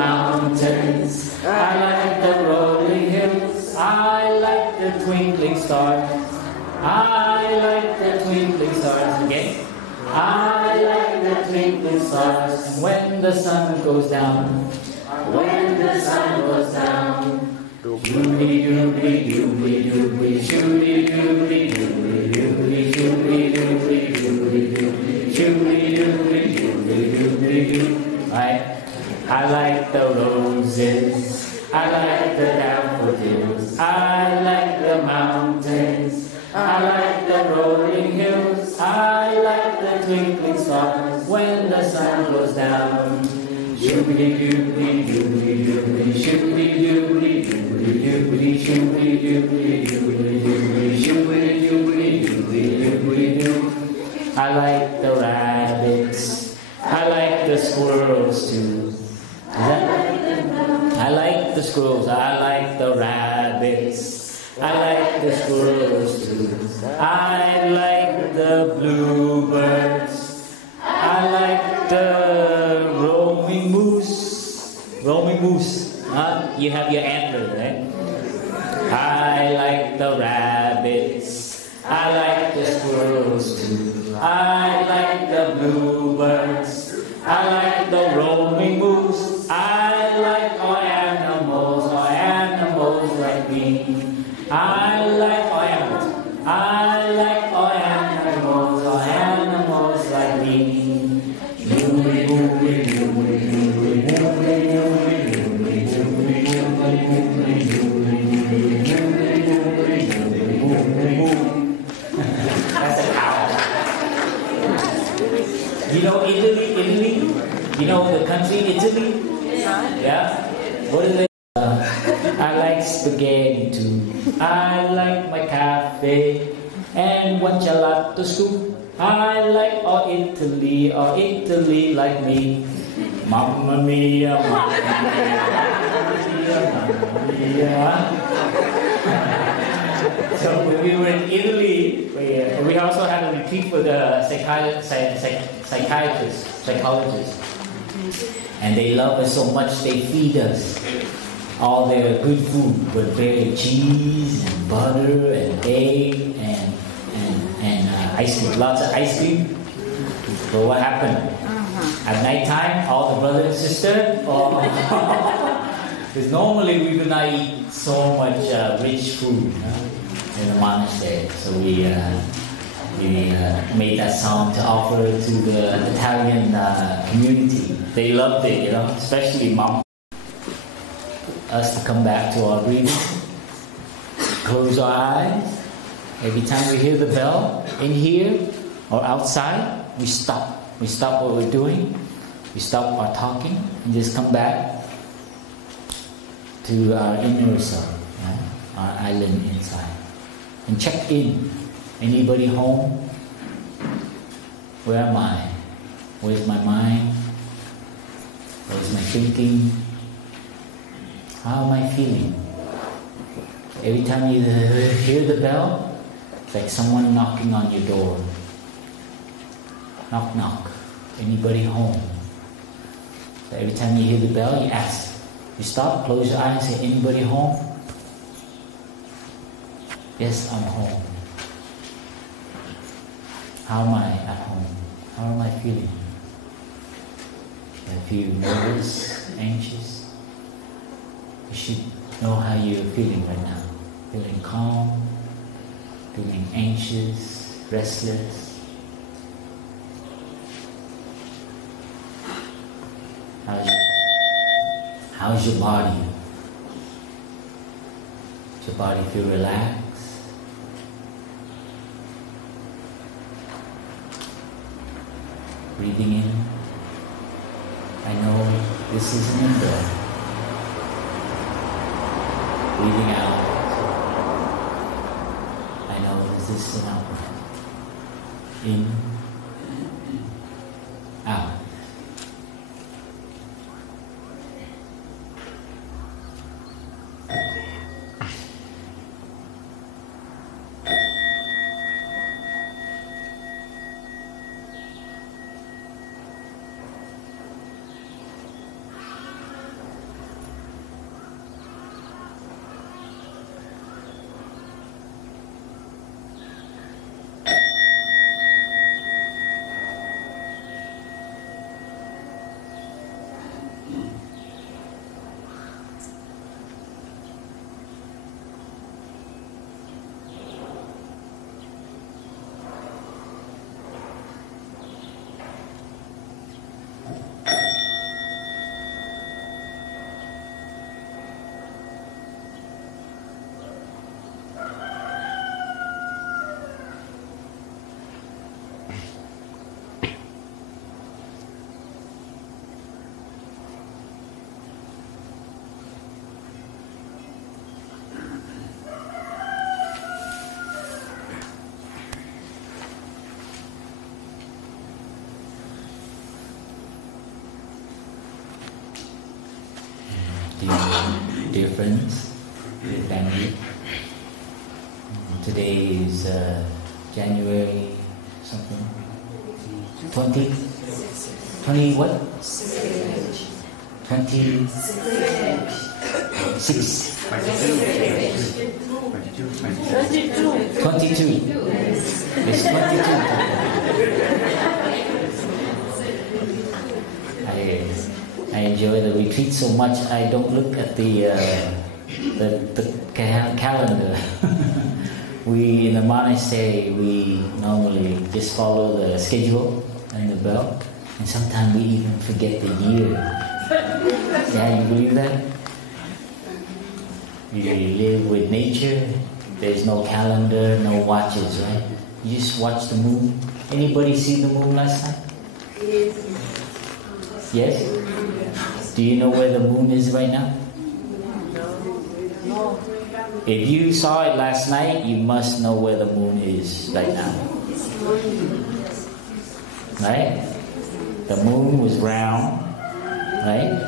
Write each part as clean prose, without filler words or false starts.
mountains. I like the rolling hills. I like the twinkling stars. I like the twinkling stars. Again. I like the twinkling stars. When the sun goes down. When the sun goes down. Doobly doobly doobly doobly doobly doobly doobly doobly doobly doobly doobly doobly doobly doobly doobly doobly. Right? I like the roses. I like the daffodils. I like the mountains. I like the rolling hills. I like the twinkling stars. When the sun goes down. Doobly doobly doobly doobly doobly doobly doobly doobly doobly doobly doobly doobly doobly doobly. I like the rabbits. I like the squirrels too. I like the squirrels. I like the rabbits. I like the squirrels too. I like the bluebirds. I like the roaming moose. Roaming moose. You have your antlers, right? I like the rabbits. I like the squirrels too. I like the bluebirds. I like the roaming moose. I like all animals like me. I like all animals. I like all animals like me. Doobly doobly doobly doobly doobly doobly doobly doobly doobly doobly doobly doobly. That's a cow. You know Italy? You know the country Italy? Yeah? What is it? I like spaghetti too. I like my cafe and one gelato scoop. I like all Italy like me. Mamma mia, mamma mia, mamma mia. So when we were in Italy, we also had a retreat for the psychologists. And they love us so much, they feed us all their good food with very cheese and butter and egg and ice cream, lots of ice cream. But what happened? At night time, all the brother and sister, because normally we do not eat so much rich food in the monastery. So we made that song to offer to the Italian community. They loved it, you know, especially mom. Us to come back to our breathing. Close our eyes. Every time we hear the bell, in here or outside, we stop. We stop what we're doing. We stop our talking and just come back to our inner self, our island inside. And check in. Anybody home? Where am I? Where's my mind? Where's my thinking? How am I feeling? Every time you hear the bell, it's like someone knocking on your door. Knock, knock. Anybody home? So every time you hear the bell, you ask. You stop, close your eyes, and say, anybody home? Yes, I'm home. How am I at home? How am I feeling? Do I feel nervous, anxious? You should know how you're feeling right now. Feeling calm, feeling anxious, restless. How's your body? Does your body feel relaxed? Breathing in. I know this is an in-breath. Breathing out. I know this is an out-breath. In. Out. dear friends, dear family. Today is January something, 20 what? 22. It's 22. I enjoy the retreat so much I don't look at the calendar. We in the monastery we normally just follow the schedule and the bell, and sometimes we even forget the year. Yeah, you believe that? You live with nature. There's no calendar, no watches, right? You just watch the moon. Anybody see the moon last night? Yes? Do you know where the moon is right now? No. If you saw it last night, you must know where the moon is right now. Right? The moon was round, right?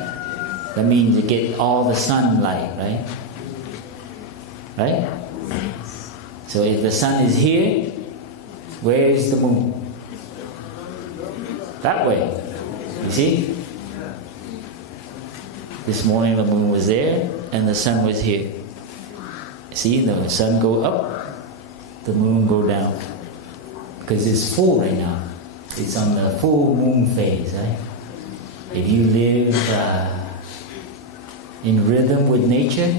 That means you get all the sunlight, right? Right? So if the sun is here, where is the moon? That way. You see? This morning the moon was there and the sun was here. See, the sun go up, the moon go down. Because it's full right now. It's on the full moon phase, right? If you live in rhythm with nature,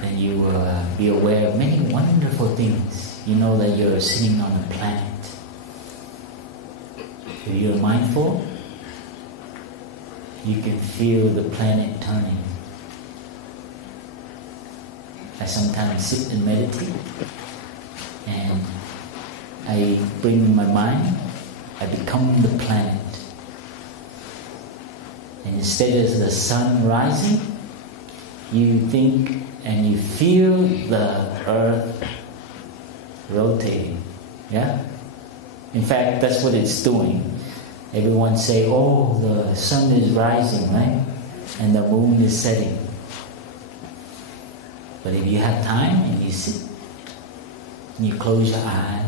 then you will be aware of many wonderful things. You know that you're sitting on a planet. If you're mindful, you can feel the planet turning. I sometimes sit and meditate, and I bring my mind, I become the planet. And instead of the sun rising, you think and you feel the earth rotating. Yeah? In fact, that's what it's doing. Everyone say, oh, the sun is rising, right? And the moon is setting. But if you have time and you sit, and you close your eyes,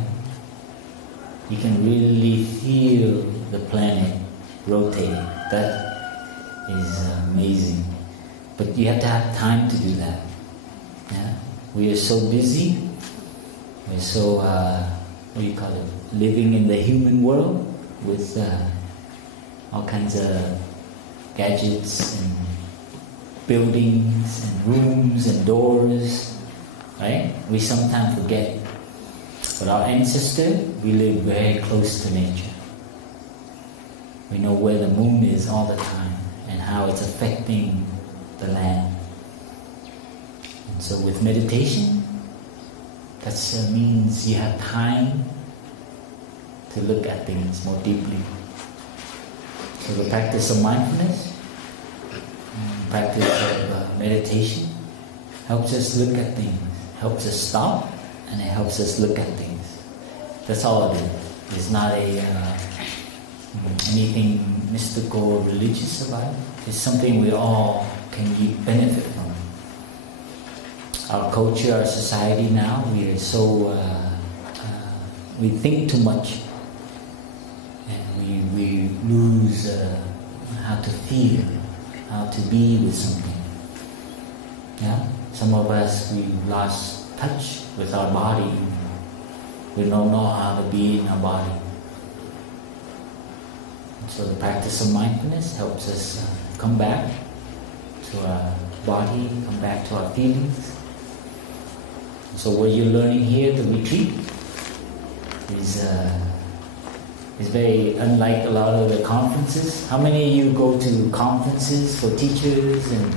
you can really feel the planet rotating. That is amazing. But you have to have time to do that. Yeah? We are so busy. We're so, living in the human world with all kinds of gadgets and buildings and rooms and doors, right? We sometimes forget. But our ancestors, we live very close to nature. We know where the moon is all the time and how it's affecting the land. And so with meditation, that means you have time to look at things more deeply. So the practice of mindfulness, practice of meditation helps us look at things, helps us stop, and it helps us look at things. That's all it is. It's not anything mystical or religious about it. It's something we all can benefit from. Our culture, our society now, we are so we think too much, and we lose how to feel, how to be with something. Yeah, some of us we lost touch with our body. We don't know how to be in our body. So the practice of mindfulness helps us come back to our body, come back to our feelings. So what you're learning here, the retreat, is very unlike a lot of the conferences. How many of you go to conferences for teachers and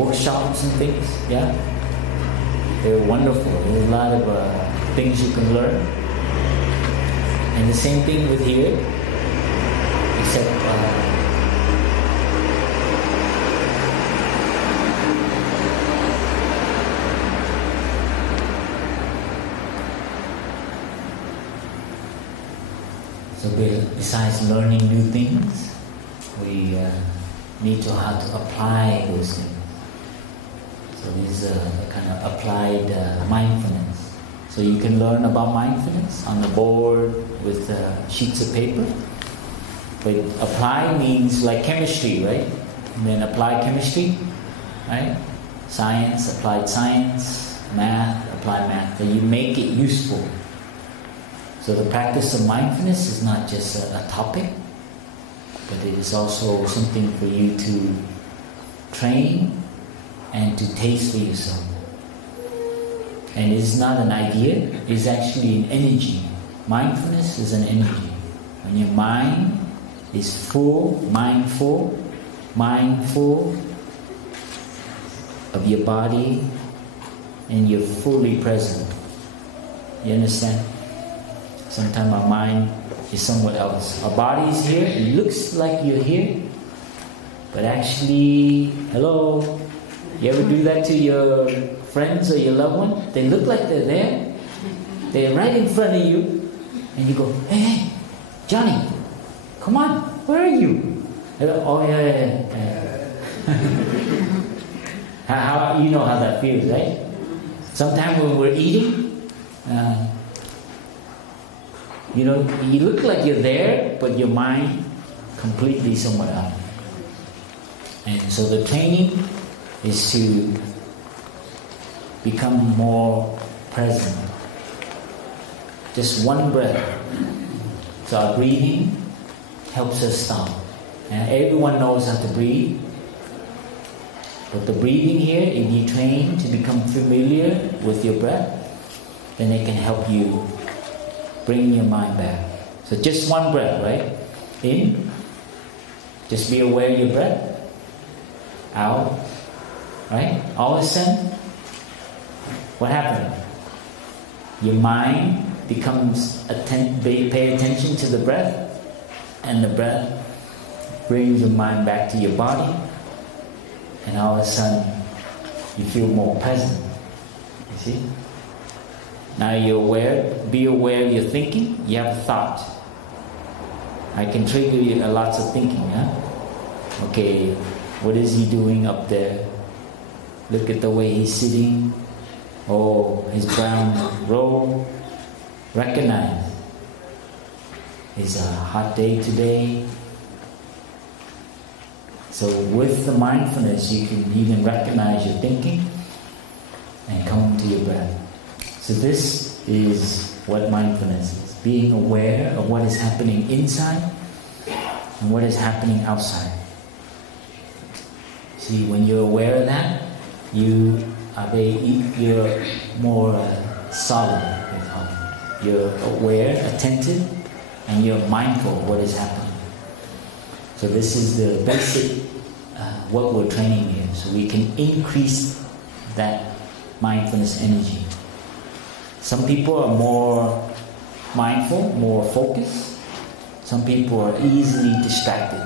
workshops and things? Yeah? They're wonderful. There's a lot of things you can learn. And the same thing with here, except so besides learning new things, we need to how to apply those things. So this is a kind of applied mindfulness. So you can learn about mindfulness on the board with sheets of paper. But apply means like chemistry, right? And then apply chemistry, right? Science, applied science, math, applied math. So you make it useful. So the practice of mindfulness is not just a topic, but it is also something for you to train and to taste for yourself. And it's not an idea, it's actually an energy. Mindfulness is an energy. When your mind is full, mindful of your body, and you're fully present. You understand? Sometimes our mind is somewhere else. Our body is here, it looks like you're here, but actually, hello? You ever do that to your friends or your loved one? They look like they're there. They're right in front of you. And you go, hey, Johnny, come on, where are you? Oh, yeah. How you know how that feels, right? Sometimes when we're eating, you look like you're there, but your mind completely somewhere else. And so the training is to become more present. Just one breath. So our breathing helps us stop. And everyone knows how to breathe. But the breathing here, if you train to become familiar with your breath, then it can help you bring your mind back. So just one breath, right? In. Just be aware of your breath. Out. Right? All of a sudden, what happened? Your mind becomes pay attention to the breath, and the breath brings your mind back to your body, and all of a sudden you feel more present. You see? Now you're aware, be aware of your thinking. You have a thought. I can trigger you lots of thinking, huh? Okay, what is he doing up there? Look at the way he's sitting. Oh, his brown robe. Recognize. It's a hot day today. So with the mindfulness, you can even recognize your thinking and come to your breath. So this is what mindfulness is. Being aware of what is happening inside and what is happening outside. See, when you're aware of that, you're more solid. You're aware, attentive, and you're mindful of what is happening. So this is the basic what we're training here. So we can increase that mindfulness energy. Some people are more mindful, more focused. Some people are easily distracted.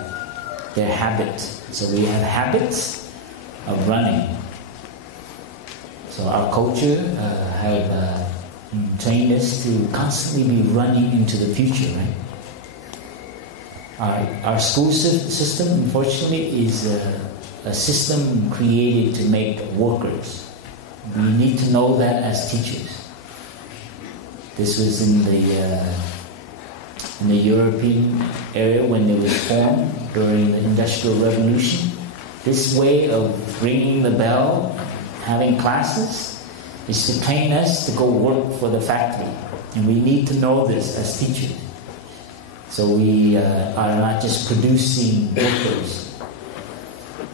Their habits. So we have habits of running. So our culture have trained us to constantly be running into the future, right? Our school system, unfortunately, is a system created to make workers. We need to know that as teachers. This was in the European area when it was formed during the Industrial Revolution. This way of ringing the bell, having classes, is to train us to go work for the factory. And we need to know this as teachers. So we are not just producing workers.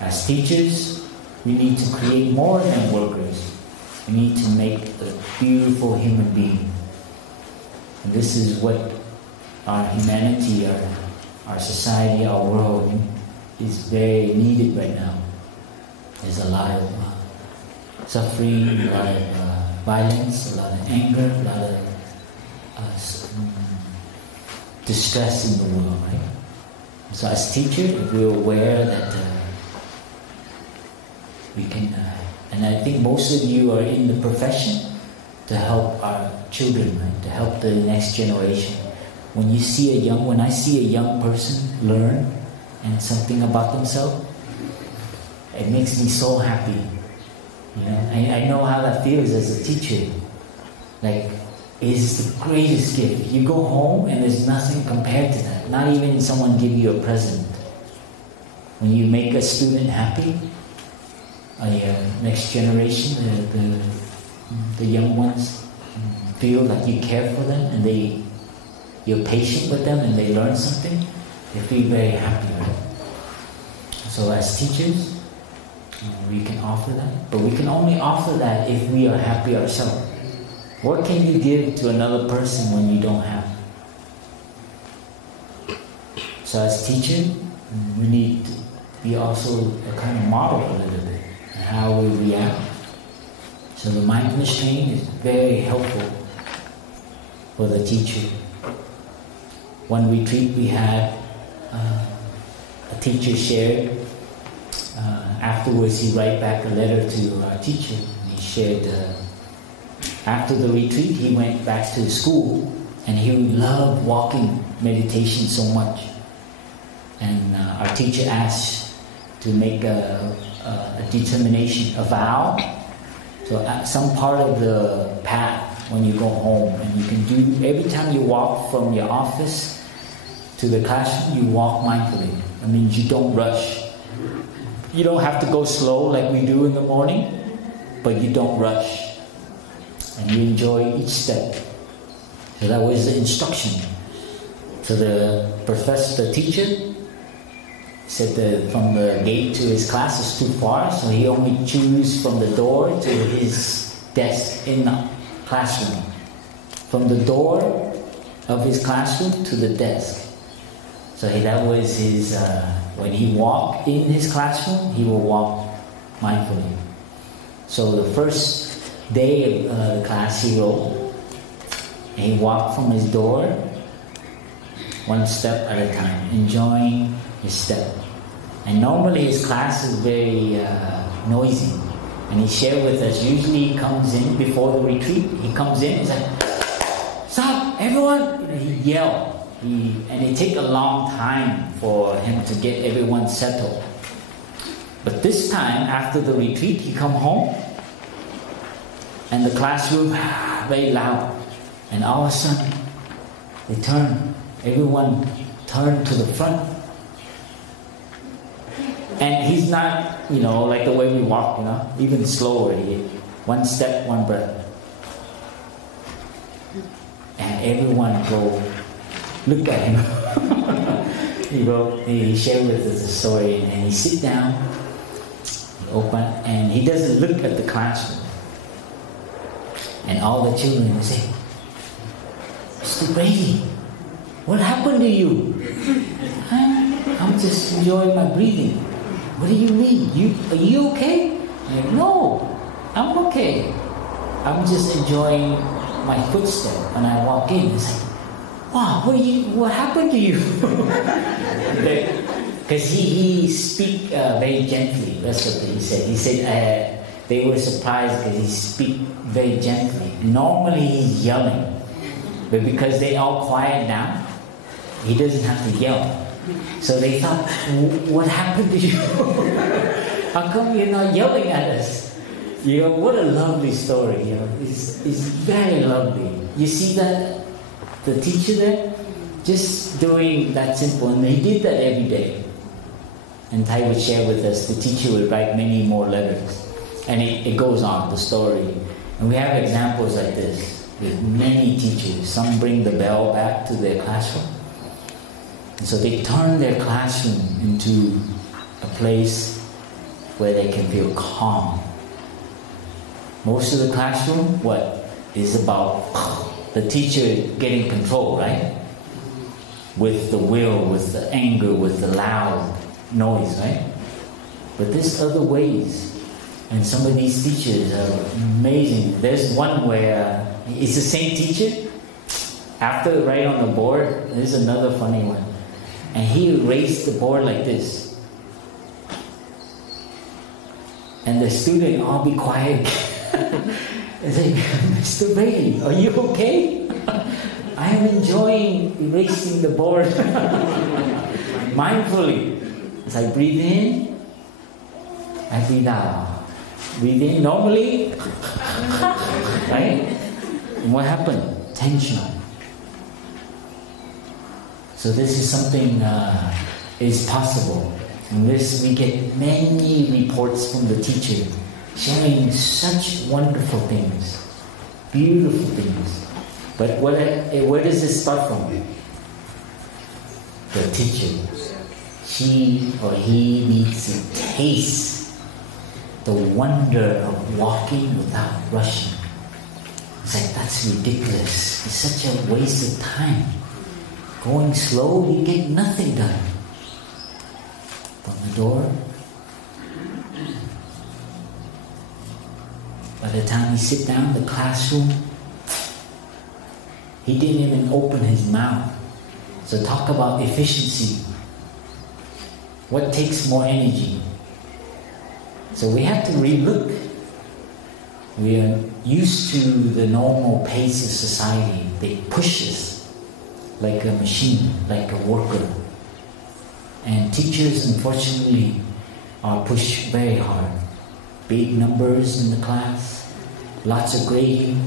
As teachers, we need to create more than workers. We need to make a beautiful human being. And this is what our humanity, our society, our world is very needed right now. There's a lot of suffering, a lot of violence, a lot of anger, a lot of distress in the world, right? So as teachers, if we're aware that we can, and I think most of you are in the profession to help our children, right? To help the next generation. When I see a young person learn and something about themselves, It makes me so happy. You know, I know how that feels as a teacher. Like, it's the greatest gift. You go home and there's nothing compared to that. Not even someone give you a present. When you make a student happy, next generation, the young ones feel like you care for them and you're patient with them and they learn something, they feel very happy, right? So as teachers, we can offer that, but we can only offer that if we are happy ourselves. What can you give to another person when you don't have? So as teachers, we need to be also a kind of model a little bit and how we react. So the mindfulness training is very helpful for the teacher. One retreat we had, a teacher shared. Afterwards, he wrote back a letter to our teacher. He shared. After the retreat, he went back to school, and he loved walking meditation so much. And our teacher asked to make a determination, a vow. So some part of the path when you go home, and you can do every time you walk from your office to the classroom, you walk mindfully. That means you don't rush. You don't have to go slow like we do in the morning, but you don't rush. And you enjoy each step. So that was the instruction. So the professor, the teacher, said that from the gate to his class is too far, so he only chose from the door to his desk in the classroom. From the door of his classroom to the desk. So that was his, when he walked in his classroom, he will walk mindfully. So the first day of the class he wrote, and he walked from his door one step at a time, enjoying his step. And normally his class is very noisy. And he shared with us, usually he comes in before the retreat, he comes in, he's like, "Stop, everyone!" He yelled. And it takes a long time for him to get everyone settled. But this time, after the retreat, he come home, and the classroom very loud. And all of a sudden, everyone turned to the front. And he's not, like the way we walk, even slower. One step, one breath. And everyone go look at him. He shared with us a story, and he sit down, he open, and he doesn't look at the classroom. And all the children will say, "Mr. Brady, what happened to you?" "I'm just enjoying my breathing." "What do you mean? Are you okay?" I'm like, "No, I'm okay. I'm just enjoying my footstep when I walk in." It's like, "Wow, what happened to you?" Because he speak very gently. That's what he said. He said they were surprised because he speak very gently. Normally he's yelling, but because they all quiet down, he doesn't have to yell. So they thought, "What happened to you? How come you're not yelling at us?" What a lovely story. It's very lovely. You see that the teacher there, just doing that simple, and he did that every day. And Thay would share with us, the teacher would write many more letters. And it goes on, the story. And we have examples like this with many teachers. Some bring the bell back to their classroom. And so they turn their classroom into a place where they can feel calm. Most of the classroom, is about the teacher getting control, right? With the will, with the anger, with the loud noise, right? But there's other ways. And some of these teachers are amazing. There's one where it's the same teacher. After right on the board, there's another funny one. And he raised the board like this. And the student all be quiet. It's like, "Mr. Brady, are you okay?" "I am enjoying erasing the board." Mindfully. As I breathe in I breathe out. Breathe in normally. Right? And what happened? Tension. So this is something is possible. And this, we get many reports from the teacher sharing such wonderful things, beautiful things. But where does this start from? The teacher. She or he needs to taste the wonder of walking without rushing. It's like, that's ridiculous. It's such a waste of time. Going slow, you get nothing done. From the door, by the time he sit down in the classroom, he didn't even open his mouth. So talk about efficiency. What takes more energy? So we have to relook. We are used to the normal pace of society. They push us like a machine, like a worker. And teachers, unfortunately, are pushed very hard. Big numbers in the class, lots of grading,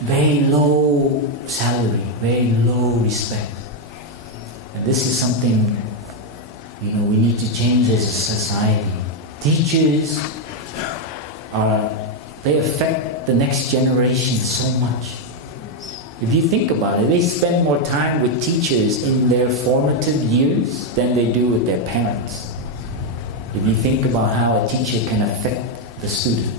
very low salary, very low respect. And this is something, we need to change as a society. Teachers they affect the next generation so much. If you think about it, they spend more time with teachers in their formative years than they do with their parents. If you think about how a teacher can affect the student.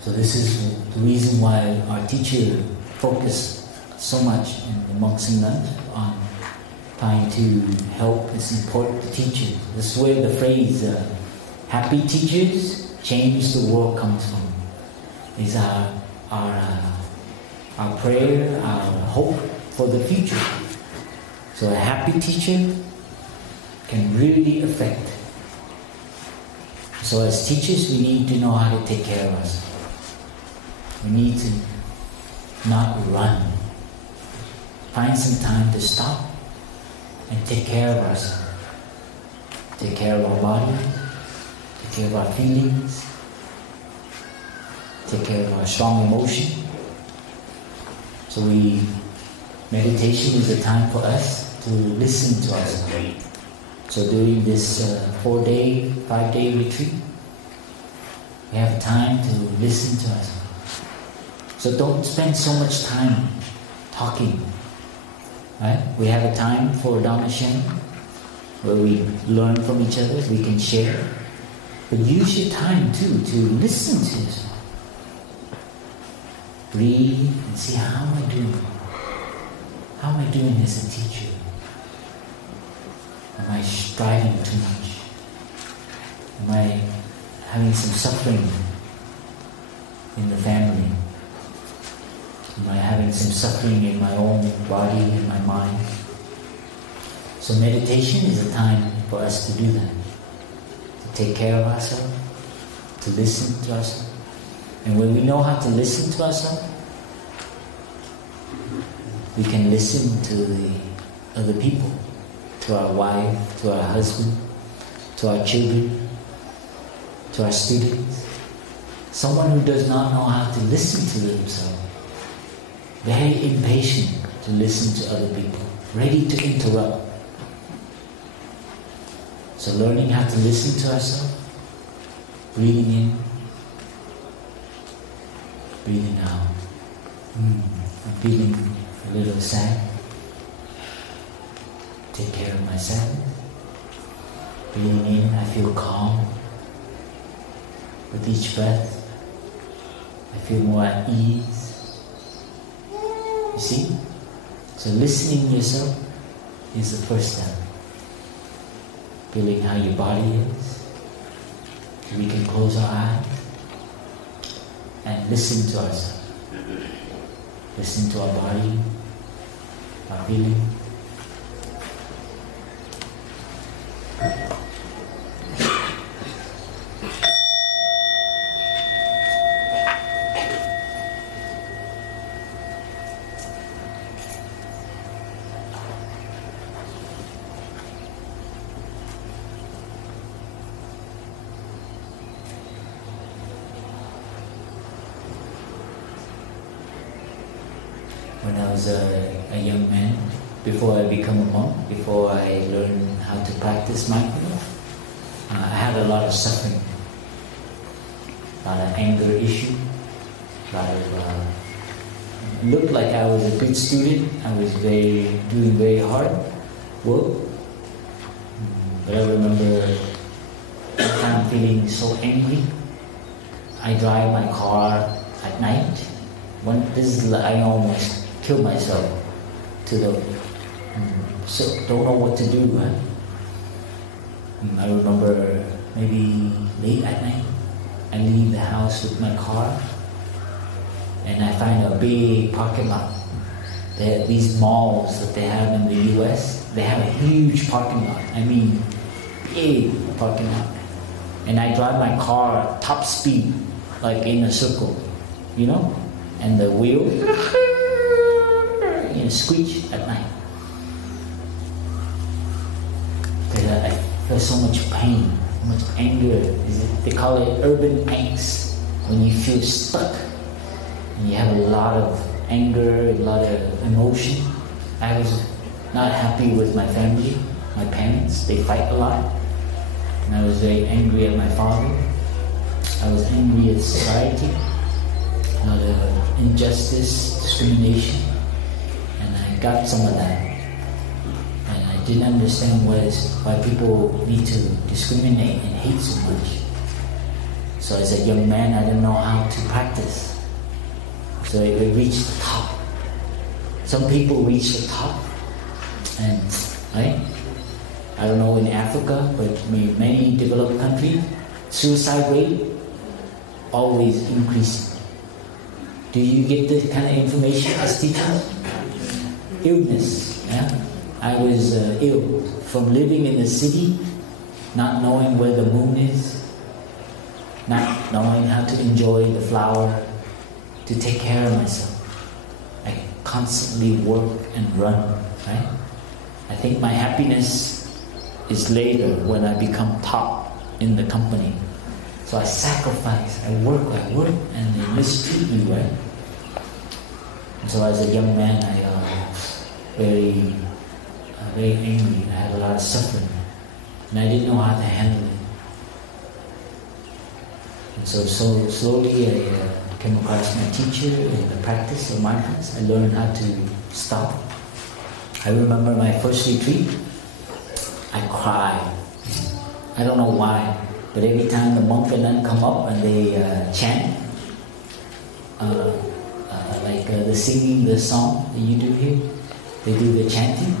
So this is the reason why our teacher focused so much in monks and nuns on trying to help and support the teachers. This is where the phrase, happy teachers change the world comes from. Is our prayer, our hope for the future. So a happy teacher can really affect. So as teachers, we need to know how to take care of us. We need to not run. Find some time to stop and take care of ourselves. Take care of our body, take care of our feelings, take care of our strong emotion. So meditation is a time for us to listen to ourselves. So during this 4-day, 5-day retreat, we have time to listen to ourselves. So don't spend so much time talking. Right? We have a time for Dharma sharing, where we learn from each other, we can share. But use your time too to listen to yourself. Breathe and see, how am I doing? How am I doing as a teacher? Am I striving too much? Am I having some suffering in the family? Am I having some suffering in my own body, in my mind? So meditation is a time for us to do that. To take care of ourselves, to listen to ourselves. And when we know how to listen to ourselves, we can listen to the other people, to our wife, to our husband, to our children, to our students. Someone who does not know how to listen to themselves, very impatient to listen to other people, ready to interrupt. So learning how to listen to ourselves, breathing in, breathing out. I'm feeling a little sad. Take care of myself. Breathing in, I feel calm. With each breath, I feel more at ease. You see? So listening to yourself is the first step. Feeling how your body is. We can close our eyes and listen to ourselves. Listen to our body, our feeling. when I was a young man, before I become a monk, before I learned how to practice mindfulness, I had a lot of suffering, a lot of anger issue, a lot of looked like I was a good student. I was doing very hard work, but I remember one time feeling so angry. I drive my car at night. I almost killed myself. So don't know what to do. Right? I remember maybe late at night, I leave the house with my car, and I find a big parking lot. These malls that they have in the US, they have a huge parking lot. I mean, big parking lot. And I drive my car top speed, like in a circle, and the wheel squeak at night. I feel so much pain, so much anger. They call it urban angst, when you feel stuck and you have a lot of anger, a lot of emotion. I was not happy with my family, my parents. They fight a lot, and I was very angry at my father. I was angry at society, a lot of injustice, discrimination, and I got some of that. And I didn't understand why people need to discriminate and hate so much. So as a young man, I didn't know how to practice. So I reached the top. Some people reach the top, and right? I don't know in Africa, but many developed countries, suicide rate always increasing. Do you get this kind of information as teachers? Illness. Yeah? I was ill from living in the city, not knowing where the moon is, not knowing how to enjoy the flower, to take care of myself. I constantly work and run. Right? I think my happiness is later when I become top in the company. So I sacrifice, I work, and they mistreat me, right? And so as a young man, I was very angry. I had a lot of suffering, and I didn't know how to handle it. And so slowly I came across my teacher in the practice of mindfulness. I learned how to stop. I remember my first retreat, I cried. I don't know why. But every time the monk and nun come up and they chant, like the singing the song that you do here, they do the chanting,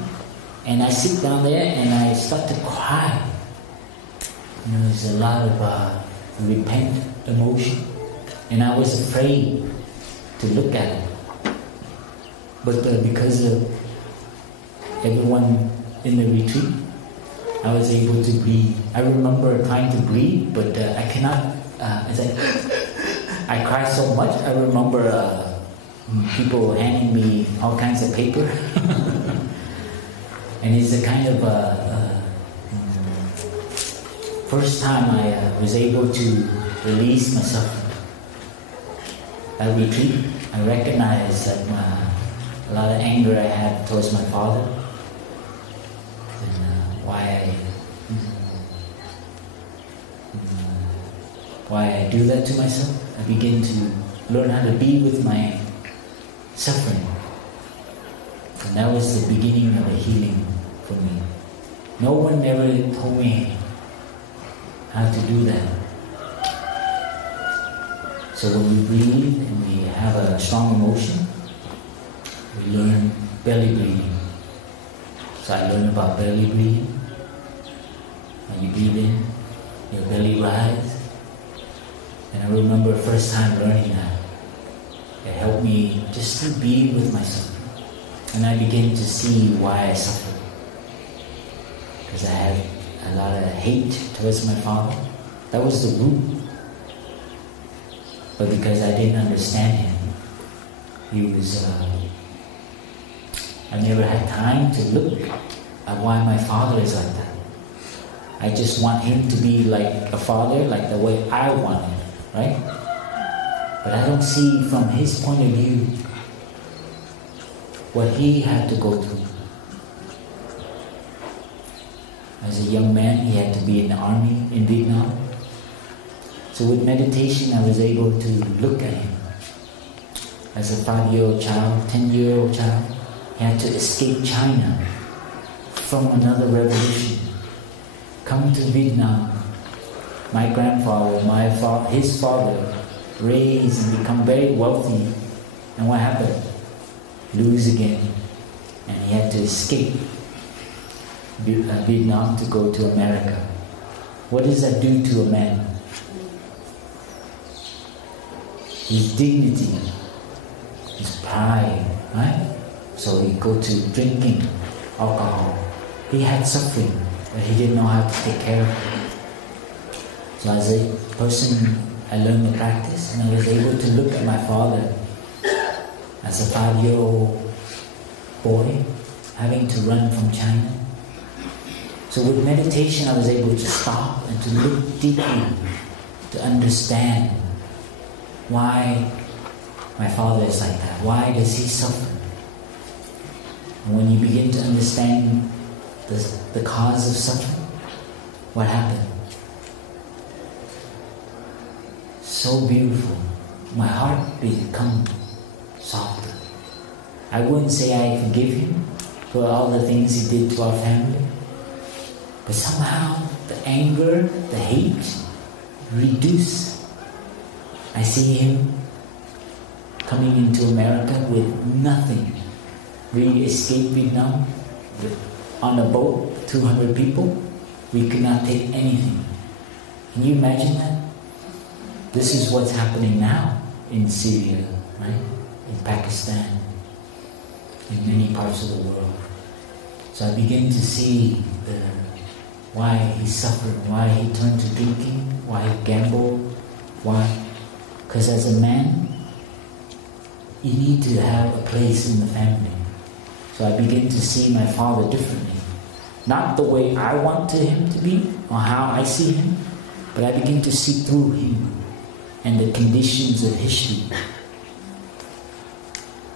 and I sit down there and I start to cry. There's a lot of repent emotion, and I was afraid to look at it. But because of everyone in the retreat, I was able to breathe. I remember trying to breathe, but I cannot. I cry so much. I remember people handing me all kinds of paper, and it's a kind of first time I was able to release myself. At retreat, I recognized that a lot of anger I had towards my father. Why I do that to myself. I begin to learn how to be with my suffering. And that was the beginning of a healing for me. No one ever told me how to do that. So when we breathe and we have a strong emotion, we learn belly breathing. So I learned about belly breathing. When you breathe in, your belly rises. And I remember the first time learning that. It helped me just to be with myself. And I began to see why I suffered. Because I had a lot of hate towards my father. That was the root. But because I didn't understand him, I never had time to look at why my father is like that. I just want him to be like a father, like the way I want him, right? But I don't see from his point of view what he had to go through. As a young man, he had to be in the army in Vietnam. So with meditation, I was able to look at him. As a 5-year-old child, 10-year-old child, he had to escape China from another revolution. Come to Vietnam. My grandfather, his father, raised and become very wealthy. And what happened? Lose again. And he had to escape Vietnam to go to America. What does that do to a man? His dignity, his pride, right? So he go to drinking alcohol. He had suffering, but he didn't know how to take care of it. So as a person, I learned the practice, and I was able to look at my father as a 5-year-old boy having to run from China. So with meditation, I was able to stop and to look deeply, to understand why my father is like that. Why does he suffer? And when you begin to understand the cause of suffering, what happened? So beautiful. My heart become softer. I wouldn't say I forgive him for all the things he did to our family, but somehow the anger, the hate reduced. I see him coming into America with nothing. We escaped Vietnam on a boat, 200 people. We could not take anything. Can you imagine that? This is what's happening now in Syria, right? In Pakistan, in many parts of the world. So I begin to see why he suffered, why he turned to drinking, why he gambled, why. Because as a man, you need to have a place in the family. So I begin to see my father differently. Not the way I want him to be, or how I see him, but I begin to see through him and the conditions of history.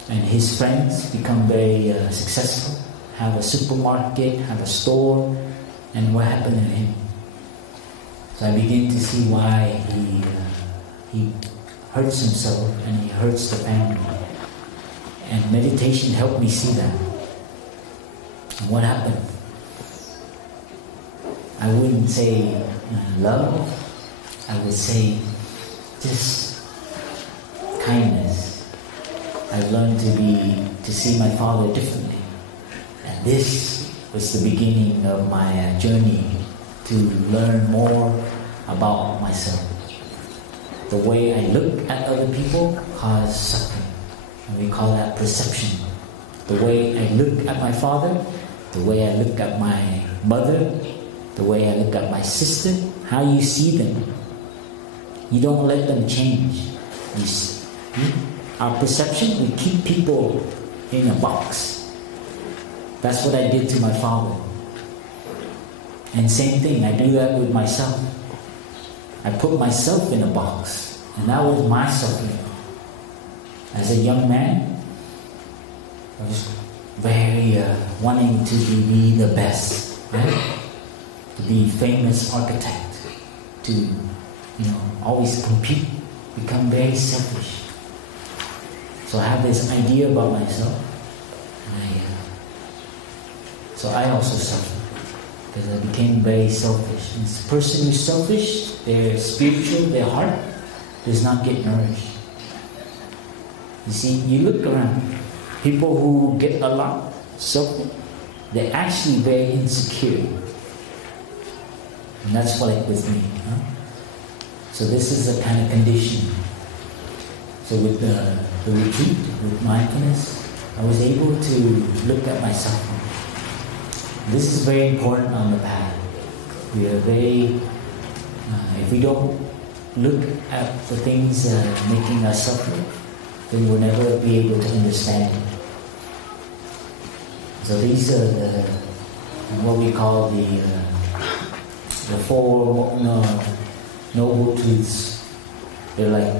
And his friends become very successful, have a supermarket, have a store, and what happened to him? So I begin to see why he hurts himself and he hurts the family. And meditation helped me see that. And what happened? I wouldn't say love, I would say just kindness. I learned to see my father differently. And this was the beginning of my journey to learn more about myself. The way I look at other people causes suffering. And we call that perception. The way I look at my father, the way I look at my mother, the way I look at my sister, how you see them. You don't let them change. Our perception, we keep people in a box. That's what I did to my father. And same thing, I do that with myself. I put myself in a box, and that was my suffering. As a young man, I was very wanting to be the best, right? To be famous architect, to always compete, become very selfish. So I have this idea about myself, and so I also suffered because I became very selfish. And the person who's selfish, their spiritual, their heart does not get nourished. You see, you look around, people who get a lot, selfish, they're actually very insecure. And that's like with me. Huh? So this is a kind of condition. So with the retreat, with mindfulness, I was able to look at myself. This is very important on the path. We are very, if we don't look at the things making us suffer, then we'll never be able to understand it. So these are what we call the four noble truths. They're like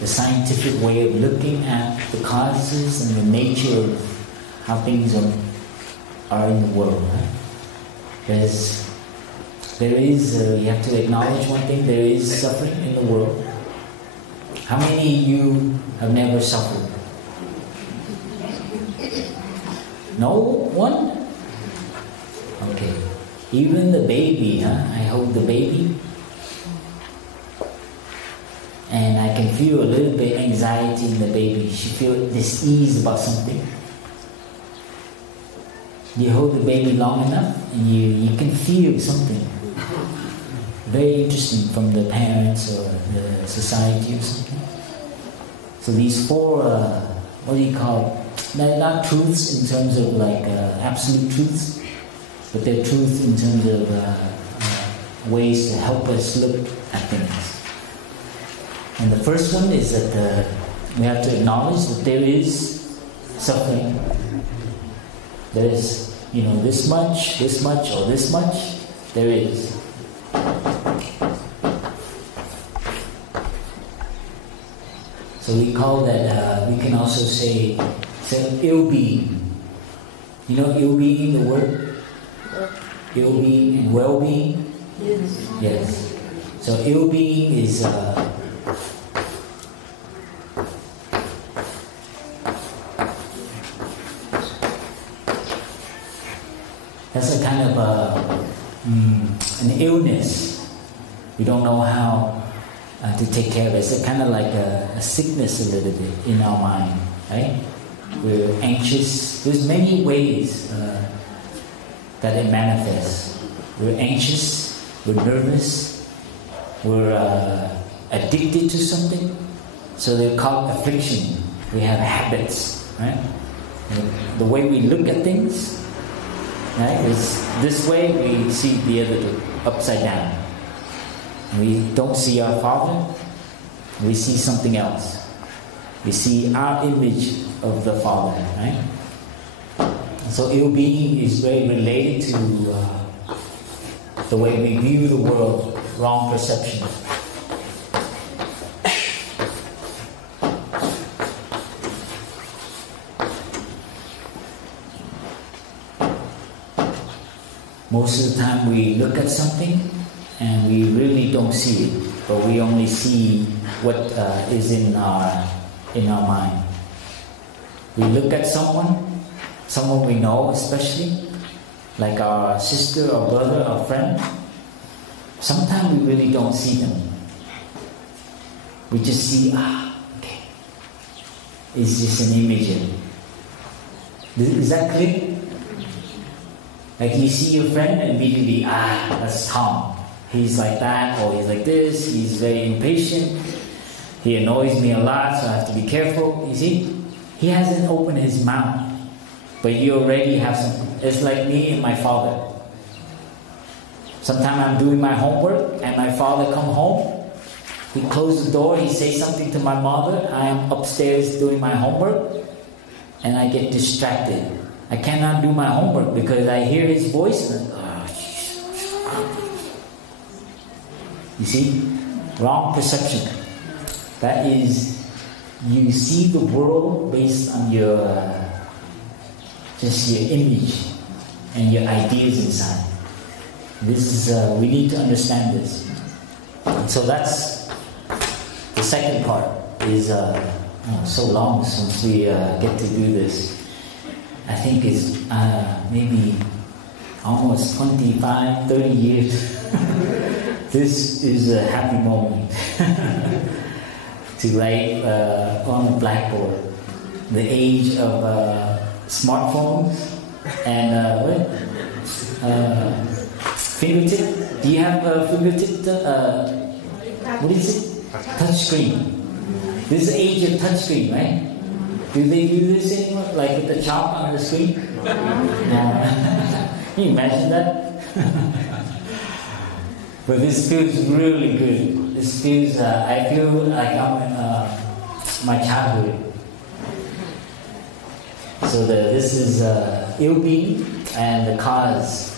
the scientific way of looking at the causes and the nature of how things are in the world. Right? There is, you have to acknowledge one thing, there is suffering in the world. How many of you have never suffered? No one? Okay. Even the baby, I hold the baby. And I can feel a little bit anxiety in the baby. She feels dis-ease about something. You hold the baby long enough and you can feel something very interesting from the parents or the society or something. So these four, what do you call it? They're not truths in terms of like absolute truths, but they're truths in terms of ways to help us look at things. And the first one is that we have to acknowledge that there is suffering. There is, this much, or this much, there is. So we call that, we can also say ill being. You know ill being, the word? Ill being and well being? Yes. Yes. So ill being is that's a kind of an illness. We don't know how to take care of it. It's a kind of like a sickness a little bit in our mind, right? We're anxious. There's many ways that it manifests. We're anxious, we're nervous, we're addicted to something. So they're called affliction. We have habits, right? The way we look at things, right, is this way, we see the other upside down. We don't see our Father, we see something else. We see our image of the Father, right? So ill being is very related to the way we view the world, wrong perception. Most of the time we look at something and we really don't see it, but we only see what is in our mind. We look at someone we know especially, like our sister or brother or friend. Sometimes we really don't see them. We just see, okay. It's just an image. Is that clear? Like you see your friend and immediately, that's Tom. He's like that, or he's like this, he's very impatient. He annoys me a lot, so I have to be careful. You see? He hasn't opened his mouth, but you already have something. It's like me and my father. Sometimes I'm doing my homework and my father come home. He closes the door, he says something to my mother. I am upstairs doing my homework and I get distracted. I cannot do my homework because I hear his voice and you see? Wrong perception. That is, you see the world based on your just your image and your ideas inside. This is we need to understand this. So that's the second part. Is so long since we get to do this. I think it's maybe almost 25, 30 years. This is a happy moment to write on a blackboard. The age of smartphones and fingertip. Do you have a fingertip? What is it? Touch screen. This is the age of touch screen, right? Do they do this anymore? Like with the chalk on the screen? Can you imagine that? But this feels really good. This feels, I feel like I'm in my childhood. So this is ill being and the cause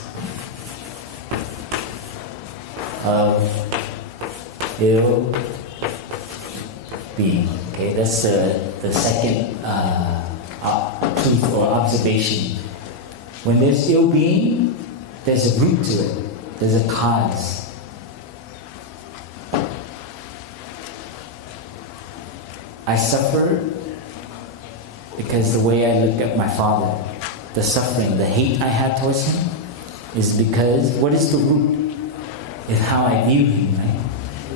of ill being. Okay, that's the second truth or observation. When there's ill being, there's a root to it. There's a cause. I suffer because the way I look at my father, the suffering, the hate I had towards him, is because, what is the root? It's how I view him, right?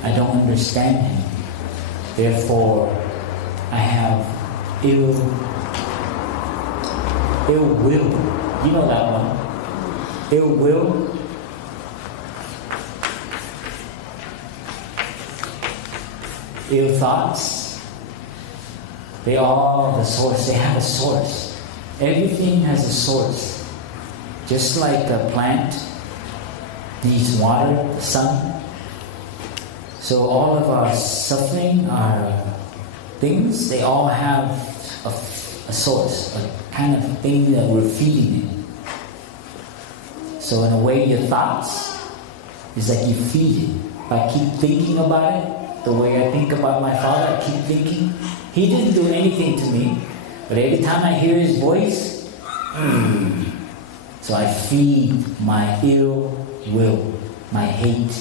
I don't understand him. Therefore, I have ill will. You know that one? Ill will. Ill thoughts. They all the source. They have a source. Everything has a source. Just like a plant needs water, the sun. So all of our suffering, our things, they all have a source, a kind of thing that we're feeding it. So in a way, your thoughts is like you feed it. If I keep thinking about it, the way I think about my father, I keep thinking. He didn't do anything to me, but every time I hear his voice, so I feed my ill will, my hate,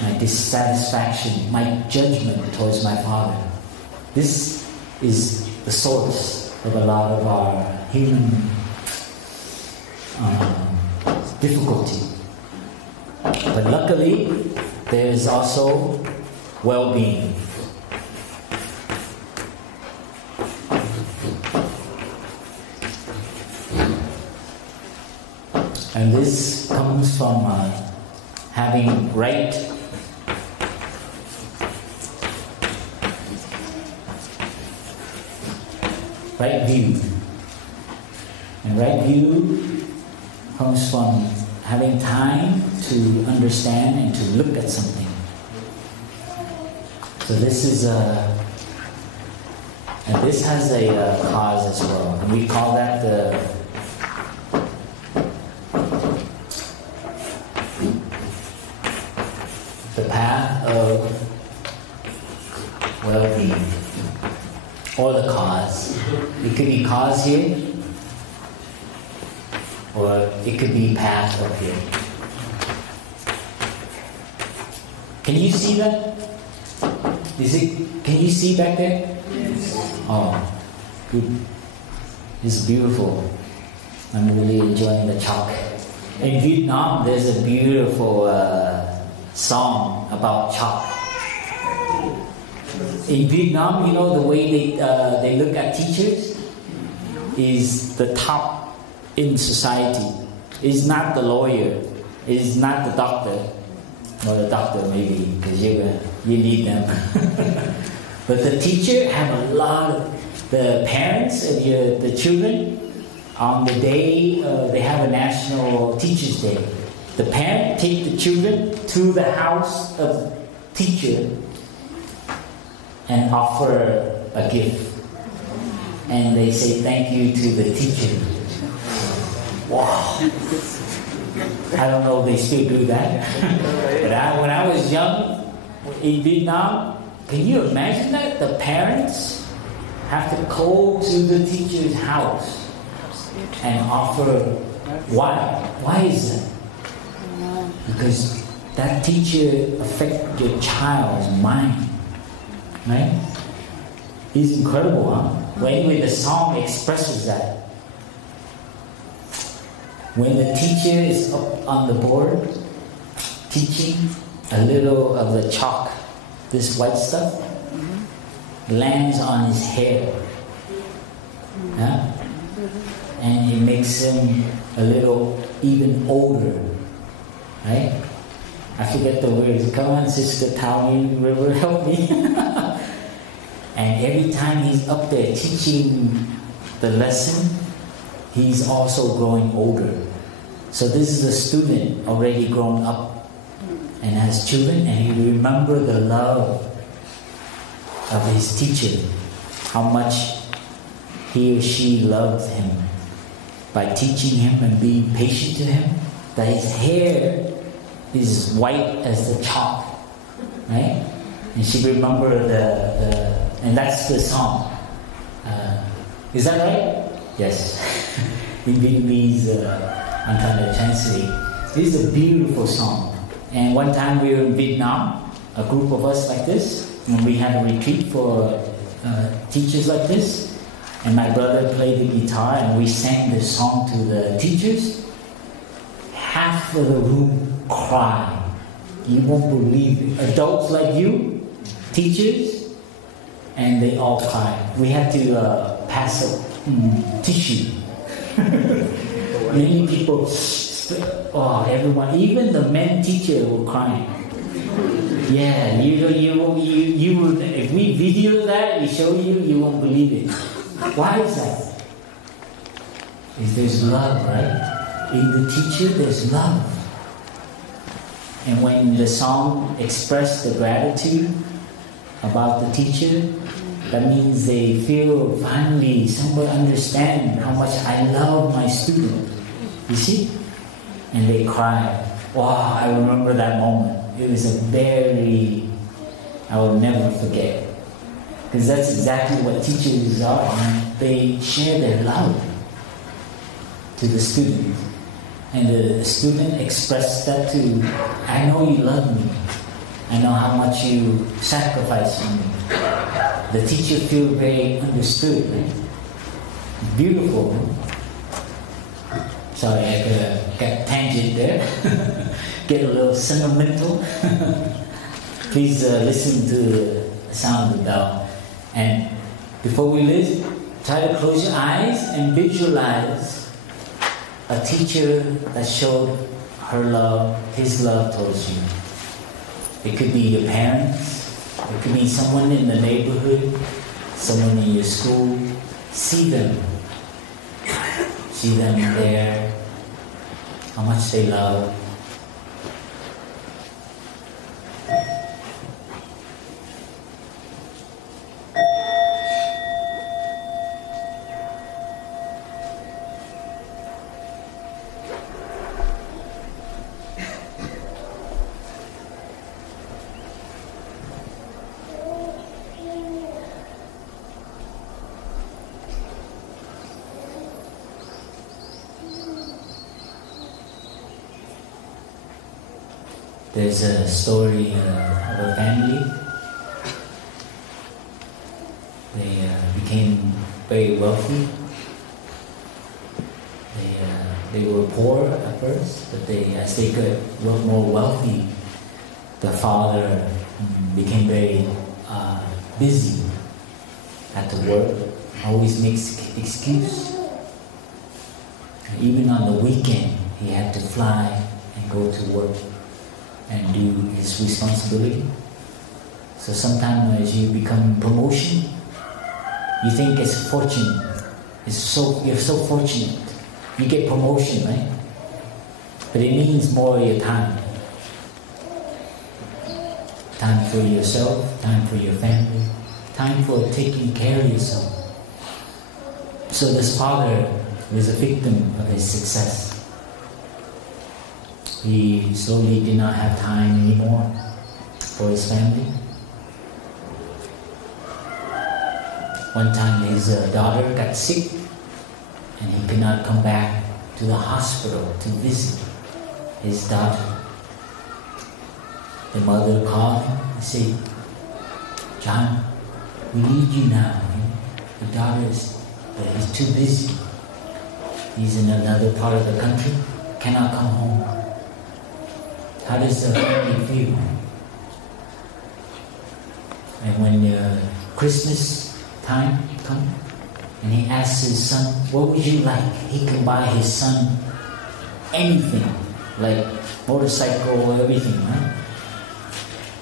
my dissatisfaction, my judgment towards my father. This is the source of a lot of our human difficulty. But luckily, there is also well-being. And this comes from having right view. And right view comes from having time to understand and to look at something. So this is and this has a cause as well. And we call that the path of well-being, or the cause. It could be cause here, or it could be path up here. Can you see that? Can you see back there? Yes. Oh, good. It's beautiful. I'm really enjoying the chalk. In Vietnam, there's a beautiful song about chalk. In Vietnam, you know, the way they look at teachers is the top in society. It's not the lawyer. It's not the doctor. Or the doctor maybe, because you need them. But the teacher have a lot of, the parents of the children, on the day they have a National Teachers Day, the parent take the children to the house of the teacher and offer a gift. And they say thank you to the teacher. Wow. I don't know if they still do that. But when I was young in Vietnam, can you imagine that? The parents have to go to the teacher's house and offer. Why? Why is that? Because that teacher affects your child's mind. Right? It's incredible, huh? Well, anyway, the song expresses that. When the teacher is up on the board teaching, a little of the chalk, this white stuff, lands on his hair. Yeah? And it makes him a little even older. Right? I forget the words. Come on, Sister Tawny River, help me. And every time he's up there teaching the lesson, he's also growing older. So this is a student already grown up and has children, and he remembers the love of his teacher, how much he or she loved him by teaching him and being patient to him, that his hair is white as the chalk, right? And she remembers And that's the song. Is that right? Yes. In Vietnamese, I'm trying to translate. This is a beautiful song. And one time we were in Vietnam, a group of us like this, and we had a retreat for teachers like this. And my brother played the guitar and we sang this song to the teachers. Half of the room cried. You won't believe it. Adults like you, teachers, and they all cried. We had to pass a tissue. Many people, everyone, even the men teacher were crying. Yeah, you would, if we video that, we show you, you won't believe it. Why is that? Because there's love, right? In the teacher, there's love. And when the song expressed the gratitude about the teacher, that means they feel finally somebody understand how much I love my student. You see? And they cry. Wow, I remember that moment. It was a very, I will never forget. Because that's exactly what teachers are. They share their love to the student. And the student expressed that to, I know you love me. I know how much you sacrifice for me. The teacher feels very understood. Right? Beautiful. Sorry, I got tangent there. Get a little sentimental. Please listen to the sound of the bell. And before we leave, try to close your eyes and visualize a teacher that showed her love, his love towards you. It could be your parents, it could be someone in the neighborhood, someone in your school. See them. See them there, how much they love. There's a story of a family. They became very wealthy. They were poor at first, but as they got more wealthy, the father became very busy, had to work, always makes excuse. And even on the weekend, he had to fly and go to work and do his responsibility. So sometimes as you become promotion, you think it's fortunate. You're so fortunate. You get promotion, right? But it means more of your time. Time for yourself, time for your family, time for taking care of yourself. So this father was a victim of his success. He slowly did not have time anymore for his family. One time his daughter got sick and he could not come back to the hospital to visit his daughter. The mother called him and said, "John, we need you now. The daughter he's too busy. He's in another part of the country, cannot come home." How does the family feel? And when Christmas time comes, and he asks his son, "What would you like?" He can buy his son anything, like motorcycle or everything, right?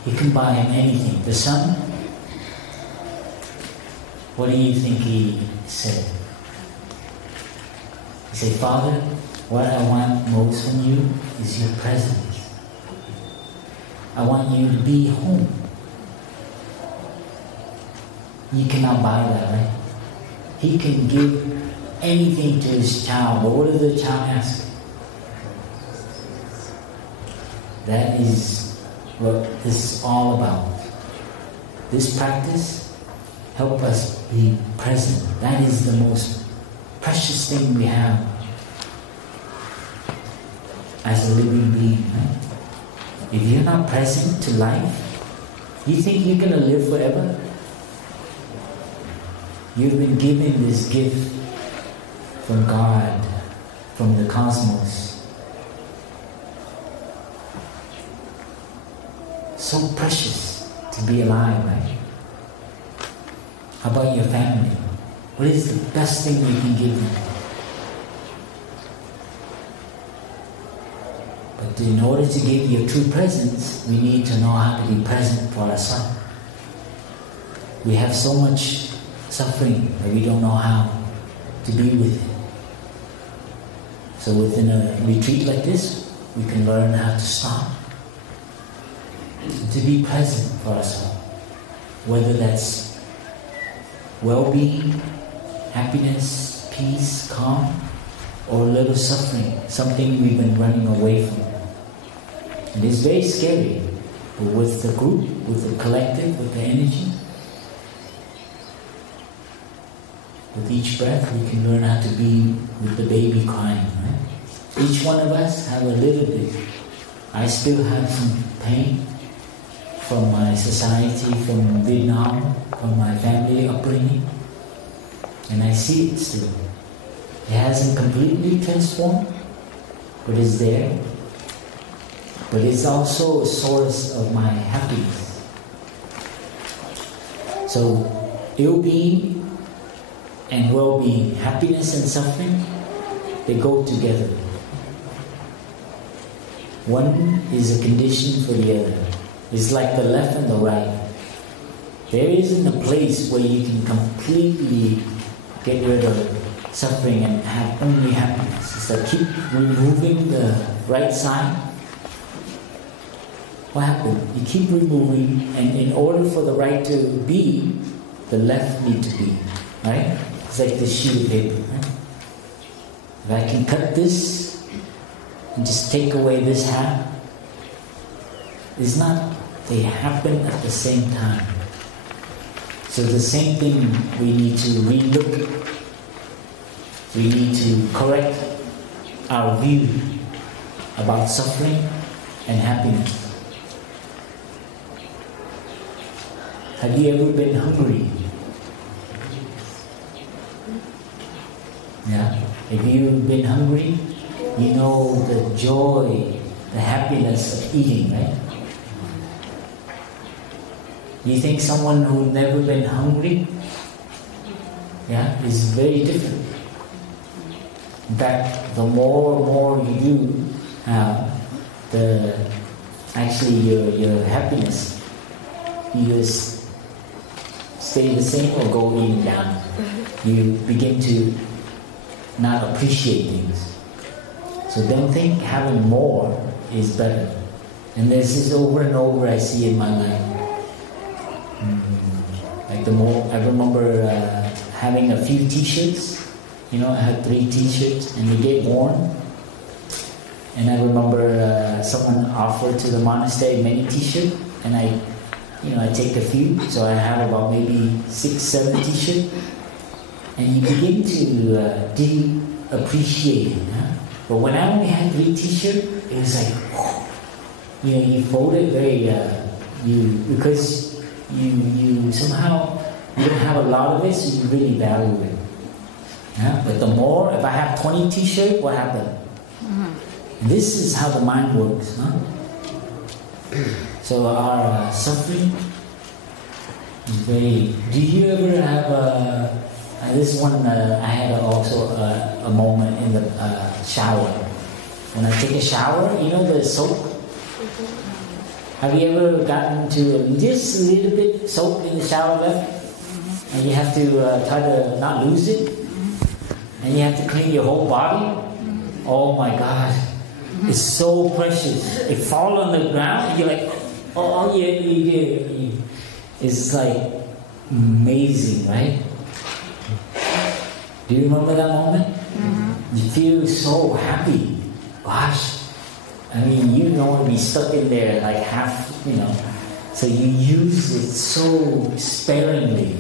He can buy him anything. The son, what do you think he said? He said, "Father, what I want most from you is your presence. I want you to be home." You cannot buy that, right? He can give anything to his child, but what does the child ask? That is what this is all about. This practice help us be present. That is the most precious thing we have as a living being. Right? If you're not present to life, you think you're going to live forever? You've been given this gift from God, from the cosmos. So precious to be alive, right? How about your family? What is the best thing you can give them? But in order to give your true presence, we need to know how to be present for ourselves. We have so much suffering that we don't know how to be with it. So within a retreat like this, we can learn how to stop, to be present for ourselves. Whether that's well-being, happiness, peace, calm, or a little suffering, something we've been running away from. And it's very scary, but with the group, with the collective, with the energy, with each breath, we can learn how to be with the baby crying. Right? Each one of us have a little bit. I still have some pain from my society, from Vietnam, from my family upbringing, and I see it still. It hasn't completely transformed, but it's there. But it's also a source of my happiness. So, ill-being and well-being, happiness and suffering, they go together. One is a condition for the other. It's like the left and the right. There isn't a place where you can completely get rid of suffering and have only happiness. It's like keep removing the right side. What happened? You keep removing, and in order for the right to be, the left need to be. Right? It's like this sheet of paper. Right? If I can cut this and just take away this half, it's not, they happen at the same time. So the same thing we need to relook. We need to correct our view about suffering and happiness. Have you ever been hungry? Yeah. If you've been hungry, you know the joy, the happiness of eating, right? You think someone who's never been hungry, is very different. In fact, the more you do, actually your happiness, you just stay the same or go even down. You begin to not appreciate things. So don't think having more is better. And this is over and over I see in my life. Like the more, I remember having a few t-shirts. I had 3 t-shirts and they get worn. And I remember someone offered to the monastery many t-shirts, and I take a few, so I have about maybe 6-7 t-shirts. And you begin to appreciate it. But when I only had 3 t-shirts, it was like, you fold it very, because you somehow, you don't have a lot of it, so you really value it. But the more, if I have 20 t-shirts, what happened? This is how the mind works. So our suffering is very... Do you ever have this one, I had also a moment in the shower. When I take a shower, the soap? Have you ever gotten to just a little bit soap in the shower left? And you have to try to not lose it? And you have to clean your whole body? Oh my God. It's so precious. It falls on the ground and you're like, oh yeah. It's like amazing, right? Do you remember that moment? Mm-hmm. You feel so happy. Gosh. I mean, you don't want to be stuck in there like half, So you use it so sparingly.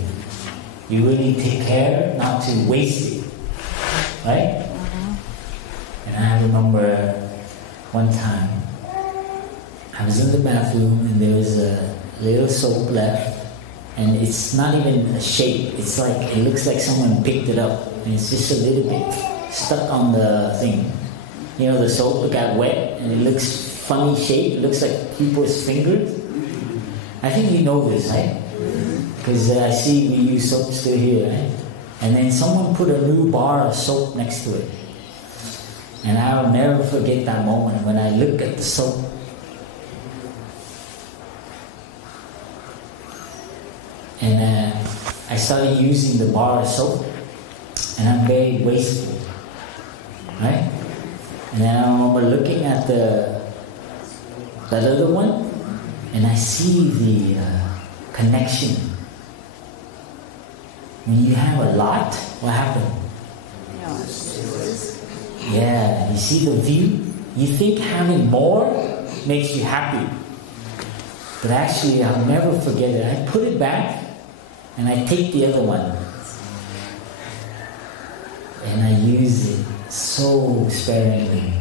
you really take care not to waste it, right? And I remember one time I was in the bathroom and there was a little soap left, and it's not even a shape. It's like, it looks like someone picked it up, and it's just a little bit stuck on the thing. You know, the soap got wet and it looks funny shape. It looks like people's fingers. I think you know this, right? Because I see we use soap still here, right? And then someone put a new bar of soap next to it. And I'll never forget that moment when I look at the soap. And I started using the bar of soap, and I'm very wasteful, right? And then I remember looking at that other one, and I see the connection. When you have a lot, what happened? Yeah, you see the view? You think having more makes you happy. But actually, I'll never forget it. I put it back, and I take the other one. And I use it so sparingly.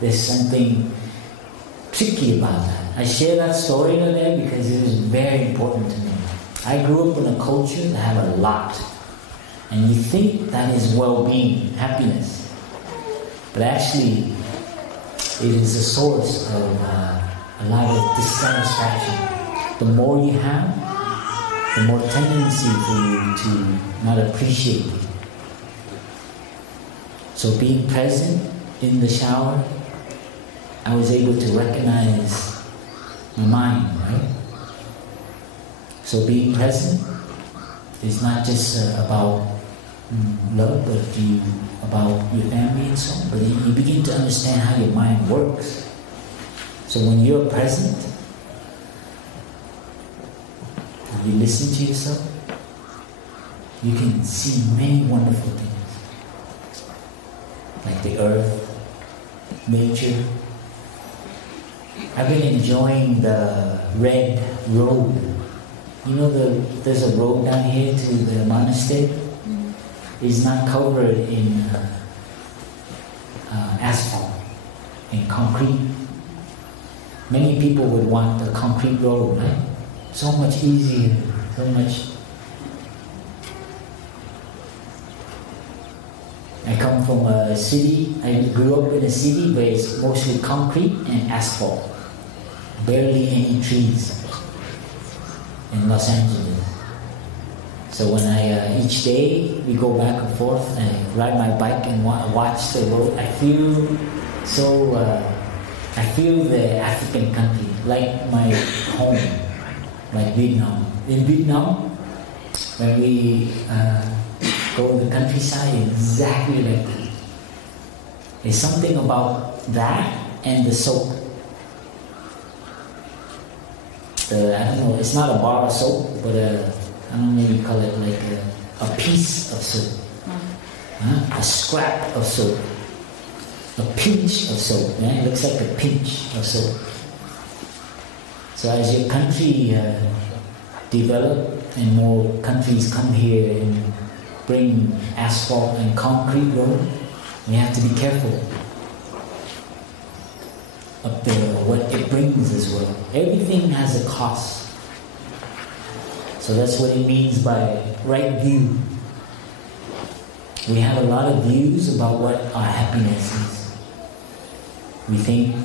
There's something tricky about that. I share that story today because it was very important to me. I grew up in a culture that had a lot. And you think that is well-being, happiness. But actually, it is a source of a lot of dissatisfaction. The more you have, the more tendency for you to not appreciate it. So being present in the shower, I was able to recognize my mind, right? So being present is not just about love, but about your family and so on. But you begin to understand how your mind works. So when you're present, and you listen to yourself, you can see many wonderful things. Like the earth, nature. I've been enjoying the red road. You know, there's a road down here to the monastery. It's not covered in asphalt, in concrete. Many people would want a concrete road, right? So much easier, so much. I come from a city, I grew up in a city where it's mostly concrete and asphalt. Barely any trees in Los Angeles. So when each day we go back and forth and I ride my bike and watch the road, I feel so, I feel the African country, like my home, like Vietnam. In Vietnam, when we go to the countryside, exactly like that. There's something about that and the soap. I don't know, it's not a bar of soap, but I don't know, maybe call it like a piece of soap, a scrap of soap, a pinch of soap. Yeah? It looks like a pinch of soap. So as your country develop and more countries come here and bring asphalt and concrete road, we have to be careful of what it brings as well. Everything has a cost. So that's what it means by right view. We have a lot of views about what our happiness is. We think,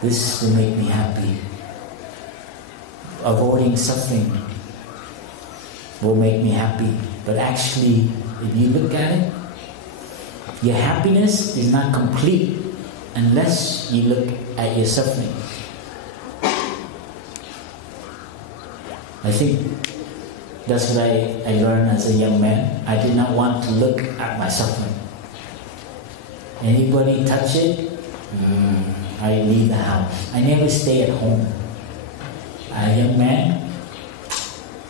this will make me happy. Avoiding suffering will make me happy. But actually, if you look at it, your happiness is not complete unless you look at your suffering. I think that's what I learned as a young man. I did not want to look at my suffering. Anybody touch it, I leave the house. I never stay at home. A young man,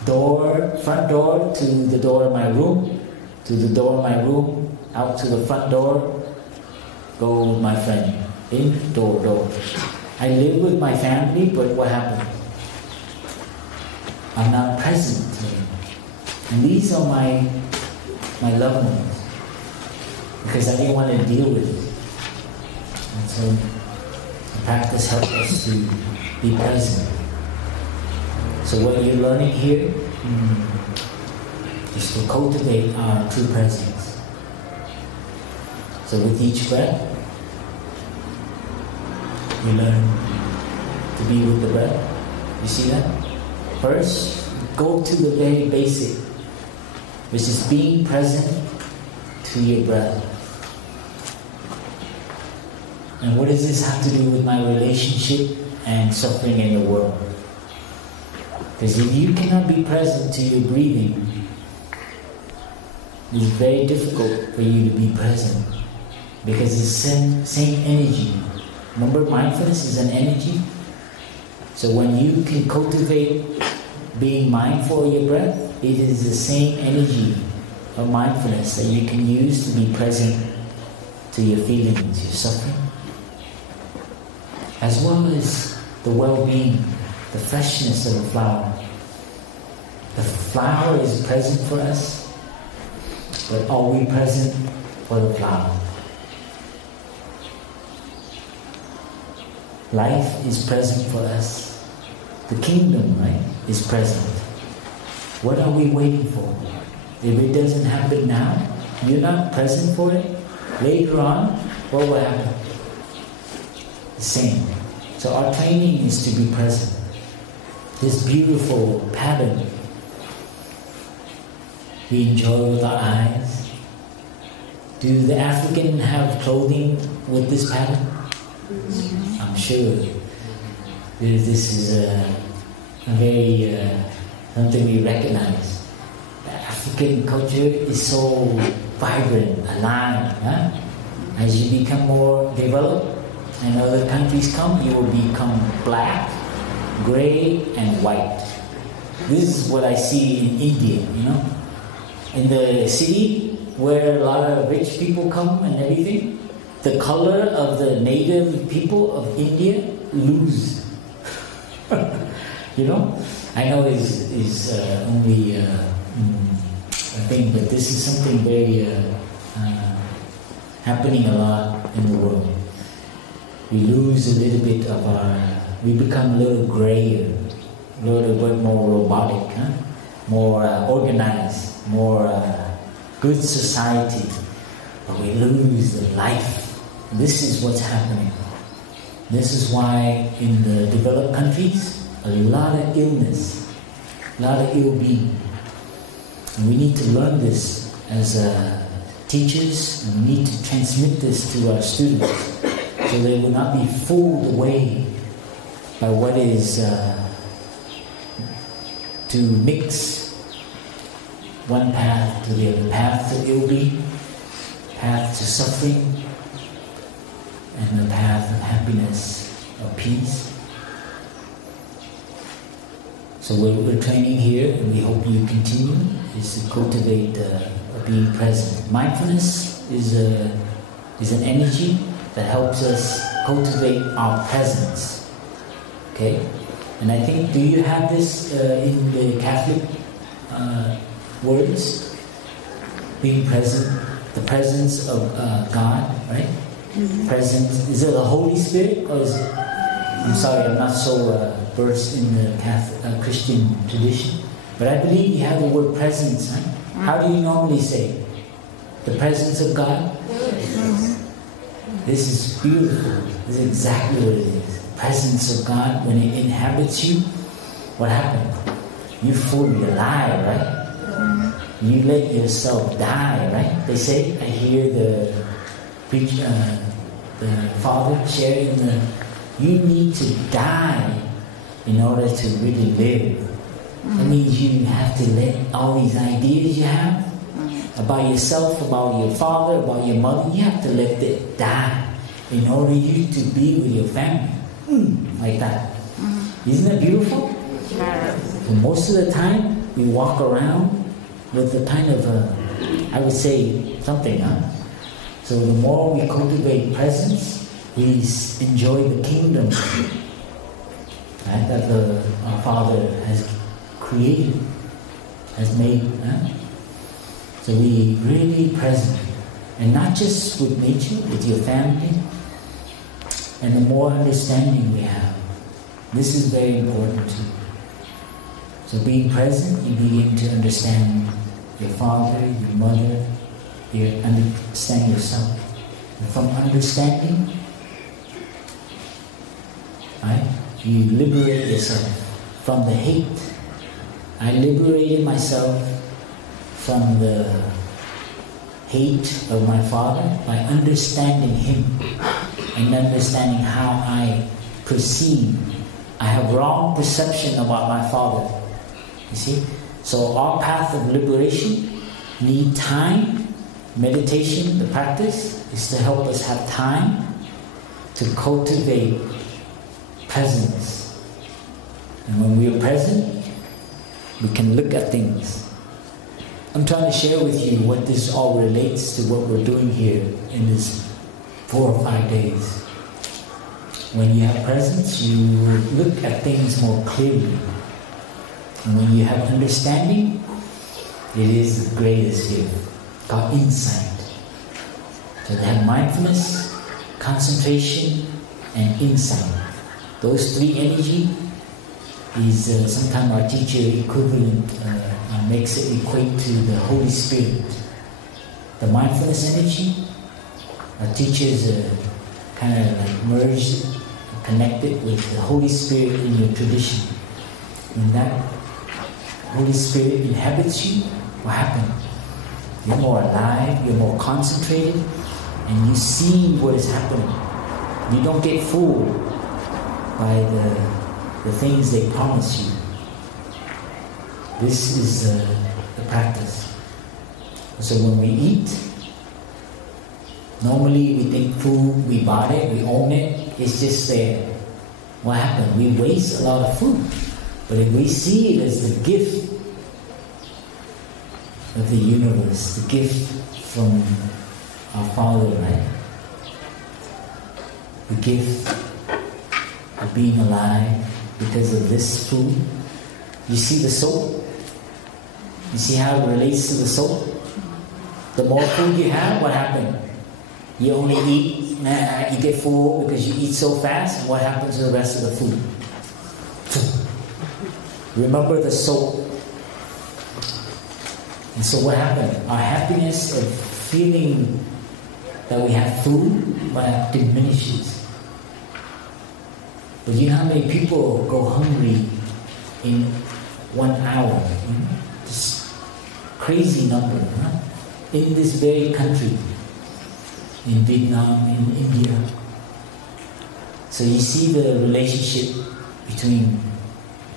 front door to the door of my room, to the door of my room, out to the front door, go with my friend. In, door. I live with my family, but what happened? I'm not present. And these are my loved ones, because I didn't want to deal with it. And so the practice helped us to be present. So what you're learning here is to cultivate our true presence. So with each breath, you learn to be with the breath. You see that? First, go to the very basic, which is being present to your breath. And what does this have to do with my relationship and suffering in the world? Because if you cannot be present to your breathing, it's very difficult for you to be present. Because it's the same energy. Remember, mindfulness is an energy. So when you can cultivate being mindful of your breath, it is the same energy of mindfulness that you can use to be present to your feelings, your suffering, as well as the well-being, the freshness of the flower. The flower is present for us, but are we present for the flower? Life is present for us. The kingdom, right, is present. What are we waiting for? If it doesn't happen now, you're not present for it, later on, what will happen? The same. So our training is to be present. This beautiful pattern we enjoy with our eyes. Do the African have clothing with this pattern? I'm sure this is a very something we recognize. The African culture is so vibrant, alive. Huh? As you become more developed and other countries come, you will become black, grey and white. This is what I see in India, you know. In the city where a lot of rich people come and everything, the color of the native people of India lose. You know? I know it's only a thing, but this is something very happening a lot in the world. We lose a little bit of we become a little grayer, a little bit more robotic, huh? More organized, more good society, but we lose the life. This is what's happening. This is why in the developed countries, a lot of illness, a lot of ill-being. And we need to learn this as teachers, and we need to transmit this to our students so they will not be fooled away by what is to mix one path to the other, path to ill-being, path to suffering, and the path of happiness, of peace. So what we're training here, and we hope you continue, is to cultivate being present. Mindfulness is an energy that helps us cultivate our presence. Okay? And I think, do you have this in the Catholic words? Being present, the presence of God, right? Mm-hmm. Presence, is it the Holy Spirit, or is it, I'm sorry, I'm not so versed in the Catholic, Christian tradition, but I believe you have the word presence, right? Mm-hmm. How do you normally say it? The presence of God? Mm-hmm. This is beautiful. This is exactly what it is. Presence of God, when it inhabits you, what happens? You fully alive, right? Mm-hmm. You let yourself die, right? They say, I hear the father sharing you need to die in order to really live. Mm-hmm. That means you have to let all these ideas you have about yourself, about your father, about your mother, you have to let it die in order you to be with your family. Like that. Mm-hmm. Isn't that beautiful? Yes. So most of the time we walk around with a kind of I would say something, huh? So the more we cultivate presence, we enjoy the kingdom, right, that our Father has created. has made. So be really present. And not just with nature, with your family. And the more understanding we have. This is very important too. So being present, you begin to understand your father, your mother, you understand yourself. And from understanding, right, you liberate yourself from the hate. I liberated myself from the hate of my father by understanding him and understanding how I perceive. I have wrong perception about my father. You see? So our path of liberation need time. Meditation, the practice, is to help us have time to cultivate presence. And when we are present, we can look at things. I'm trying to share with you what this all relates to what we're doing here in this 4 or 5 days. When you have presence, you look at things more clearly. And when you have understanding, it is the greatest gift, called insight. So they have mindfulness, concentration, and insight. Those 3 energy is sometimes our teacher equivalent makes it equate to the Holy Spirit. The mindfulness energy, our teachers kind of like merged, connected with the Holy Spirit in your tradition. When that Holy Spirit inhabits you, what happens? You're more alive, you're more concentrated, and you see what is happening. You don't get fooled by the things they promise you. This is the practice. So when we eat, normally we think food, we bought it, we own it, it's just there. What happened? We waste a lot of food. But if we see it as the gift of the universe, the gift from our Father, right? The gift of being alive because of this food. You see the soul? You see how it relates to the soul? The more food you have, what happened? You only eat, you get full because you eat so fast, and what happens to the rest of the food? Remember the soul. And so what happened? Our happiness of feeling that we have food diminishes. But you know how many people go hungry in 1 hour? This crazy number, huh? In this very country, in Vietnam, in India. So you see the relationship between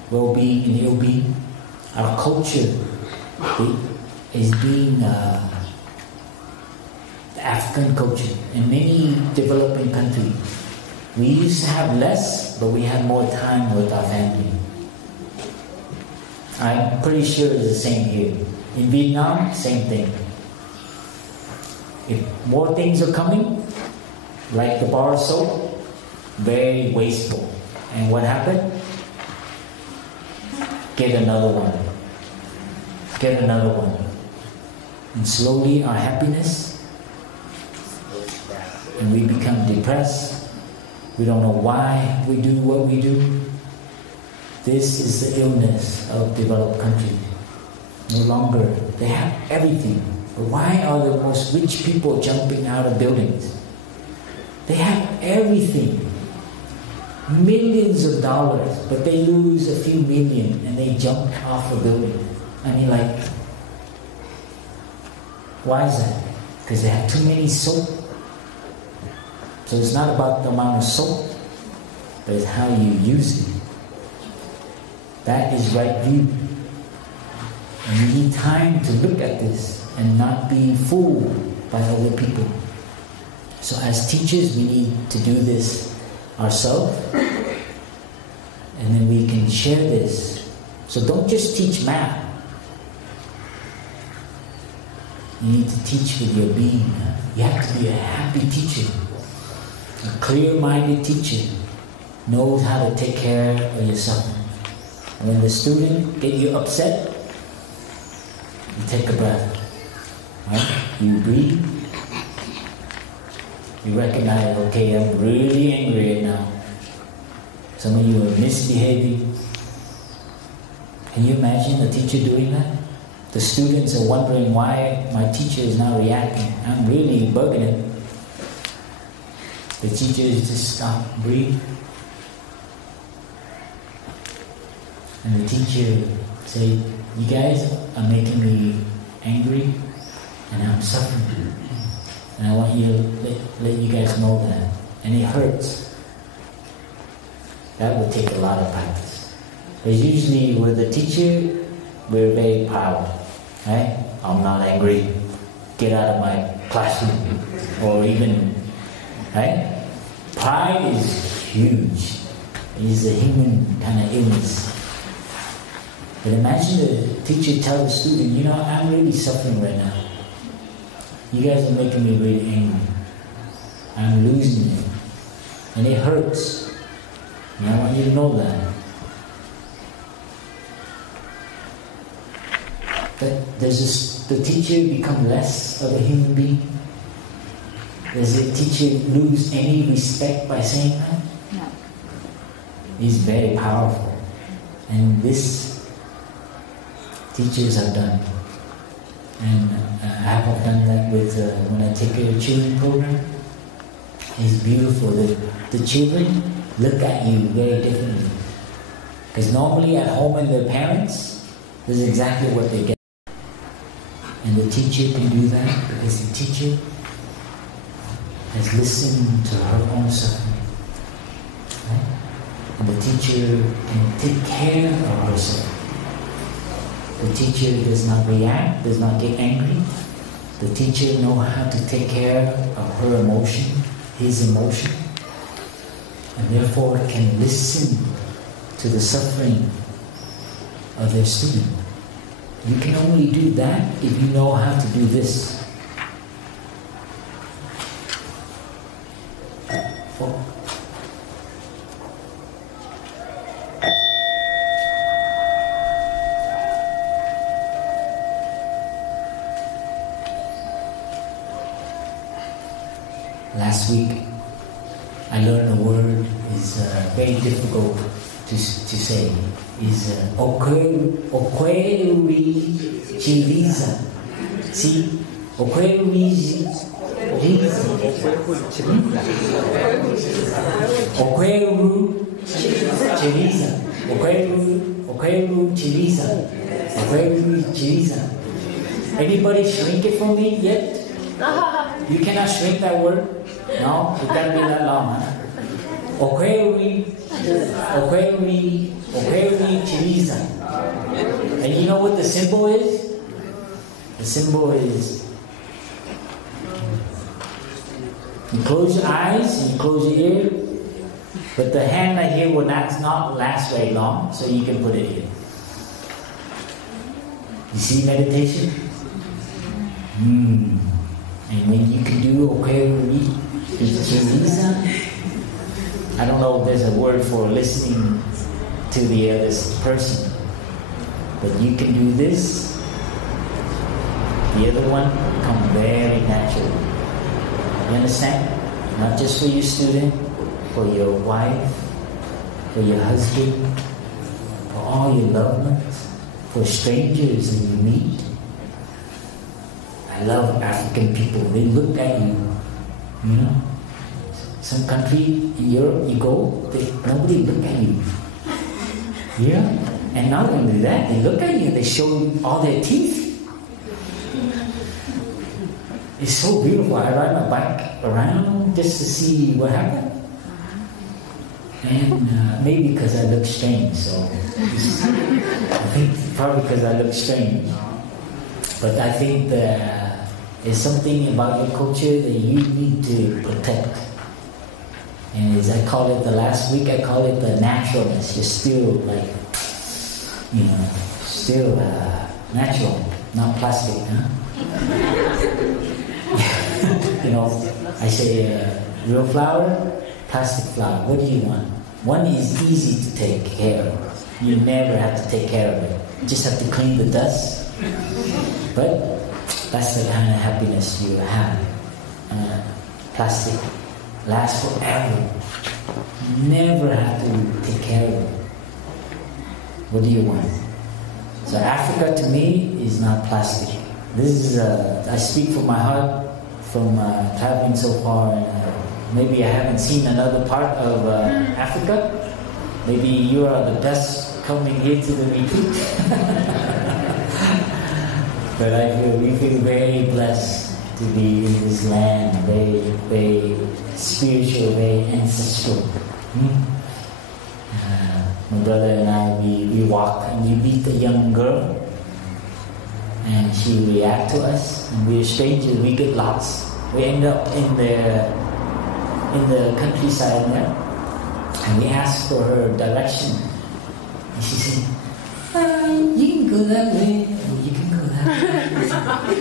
well-being and ill-being. Our culture is being the African culture. In many developing countries, we used to have less, but we have more time with our family. I'm pretty sure it's the same here. In Vietnam, same thing. If more things are coming, like the bar of soap, very wasteful. And what happened? Get another one. Get another one. And slowly our happiness, and we become depressed. We don't know why we do what we do. This is the illness of developed countries. No longer, they have everything. But why are the most rich people jumping out of buildings? They have everything. Millions of dollars, but they lose a few million and they jump off a building. I mean, like, why is that? Because they have too many soap. So it's not about the amount of soap, but it's how you use it. That is right view. And you need time to look at this and not be fooled by other people. So as teachers, we need to do this ourselves, and then we can share this. So don't just teach math. You need to teach with your being. You have to be a happy teacher. A clear-minded teacher knows how to take care of yourself. And when the student get you upset, You take a breath. Right? You breathe. You recognize, okay, I'm really angry right now. Some of you are misbehaving. Can you imagine the teacher doing that? The students are wondering why my teacher is not reacting. I'm really bugging him. The teacher is just stop, breathe. And the teacher say, you guys are making me angry and I'm suffering. And I want you to let you guys know that. And it hurts. That would take a lot of practice. But usually with the teacher, we're very proud. Right? I'm not angry. Get out of my classroom. Or even, right? Pride is huge. It's a human kind of illness. But imagine the teacher tells the student, you know, I'm really suffering right now. You guys are making me really angry. I'm losing it. And it hurts. And I want you to know that. But does the teacher become less of a human being? Does the teacher lose any respect by saying that? No. He's very powerful. And this teachers have done. And I have done that with when I take a children program. It's beautiful. The children look at you very differently. Because normally at home and their parents, this is exactly what they get. And the teacher can do that because the teacher has listened to her own suffering. Right? And the teacher can take care of herself. The teacher does not react, does not get angry. The teacher knows how to take care of her emotion, his emotion, and therefore can listen to the suffering of their student. You can only do that if you know how to do this. Last week, I learned a word is very difficult to say. Is Okweri Chiliza. See? Okweri Chiliza. Okweru Chiliza. Okweru Chiliza. Okweru Chiliza. Anybody shrink it for me yet? You cannot shrink that word? No? It can't be that long, huh? Okweri Chiliza. And you know what the symbol is? The symbol is you close your eyes and you close your ear, but the hand right here will not last very long, so you can put it here. You see meditation? And when you can do Okweri Chiliza, I don't know if there's a word for listening to the other person, but you can do this. The other one come very natural. You understand? Not just for your student, for your wife, for your husband, for all your loved ones, for strangers that you meet. I love African people. They look at you, you know. Some country in Europe, you go, nobody look at you. Yeah? And not only that, they look at you and they show you all their teeth. It's so beautiful. I ride my bike around just to see what happened. And maybe because I look strange, so I think probably because I look strange. But I think there's something about your culture that you need to protect. And as I call it last week, I call it the naturalness. You're still like, you know, still natural, not plastic, huh? You know, I say real flower, plastic flower. What do you want? One is easy to take care of. You never have to take care of it. You just have to clean the dust But that's the kind of happiness you have. Plastic lasts forever. Never have to take care of it. What do you want? So Africa to me is not plastic. This is, I speak from my heart, from traveling so far. And, maybe I haven't seen another part of Africa. Maybe you are the best coming here to the retreat. But we feel very blessed to be in this land, very, very spiritual, very ancestral. My brother and I, we walk and we meet a young girl, and she reacts to us, and we're strangers, we get lost. We end up in the countryside there, and we ask for her direction, and she said, you can go that way, you can go that way.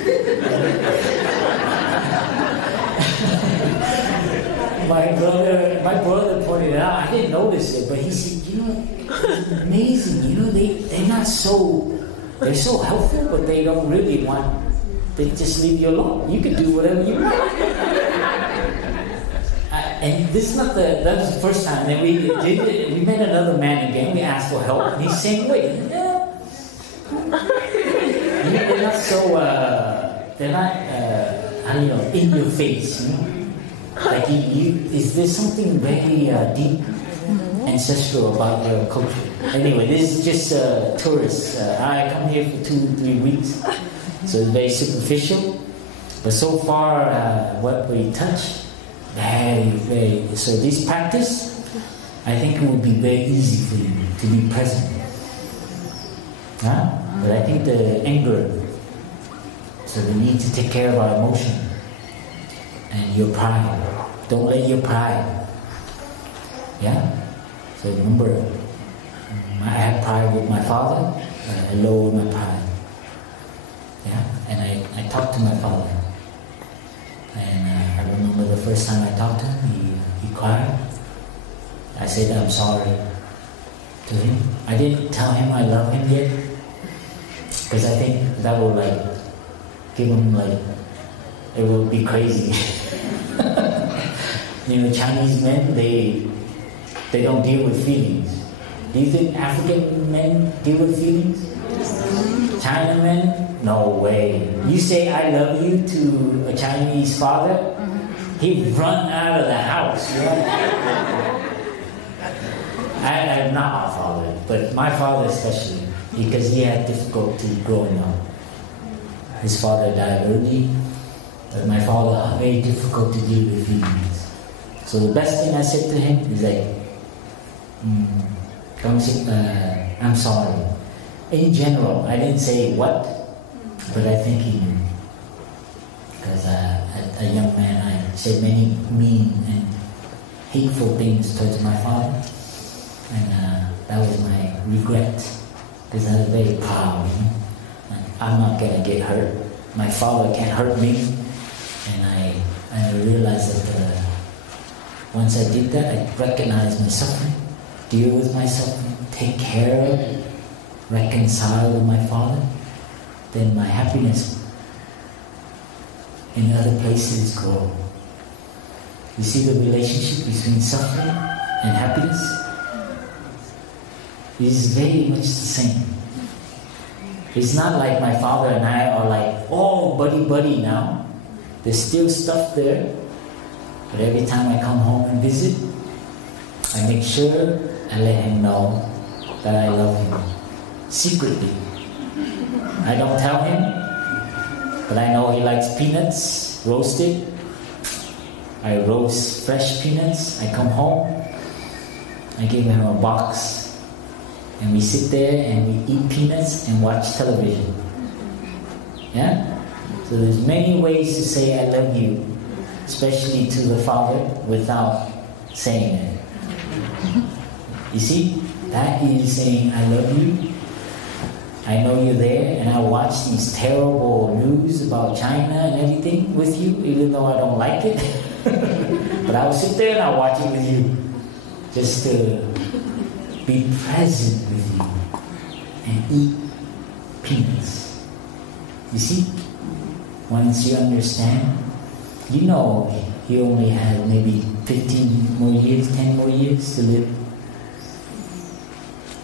My brother pointed it out. I didn't notice it, but he said, it's amazing. They're so helpful, but they don't really want. They just leave you alone. You can do whatever you want. And this is not that was the first time. Then we met another man again. We asked for help, and he's saying, "Wait, they're not so. They're not. In your face. Like is there something very deep, ancestral about your culture? Anyway, this is just tourists. I come here for 2-3 weeks, so it's very superficial. But so far, what we touch, very, very. So this practice, I think it will be very easy for you to be present. But I think the anger, so we need to take care of our emotion and your pride. Don't let your pride. So remember, I had pride with my father. I lowered my pride. And I talked to my father. And I remember the first time I talked to him, he cried. I said I'm sorry to him. I didn't tell him I love him yet, because I think that will give him it will be crazy. Chinese men, they don't deal with feelings. Do you think African men deal with feelings? China men? No way. You say I love you to a Chinese father, he'd run out of the house. I'm not my father, but my father especially, because he had difficulty growing up. His father died early, but my father very difficult to deal with feelings. So the best thing I said to him is I'm sorry. In general, I didn't say what, but I think he knew. Because as a young man, I said many mean and hateful things towards my father. And that was my regret. Because I was very proud. I'm not going to get hurt. My father can't hurt me. And I realized that once I did that, I recognized my suffering, deal with my suffering, take care of it, reconcile with my father, then my happiness in other places grow. You see the relationship between suffering and happiness? It is very much the same. It's not like my father and I are buddy now. There's still stuff there. But every time I come home and visit, I make sure I let him know that I love him. Secretly. I don't tell him, but I know he likes peanuts, roasted. I roast fresh peanuts. I come home, I give him a box, and we sit there and we eat peanuts and watch television. So there's many ways to say I love you, especially to the father, without saying it. You see, that is saying I love you. I know you're there, and I watch these terrible news about China and everything with you, even though I don't like it. But I'll sit there and I'll watch it with you, just to be present with you and eat peanuts. You see? Once you understand, you know he only has maybe 15 more years, 10 more years to live.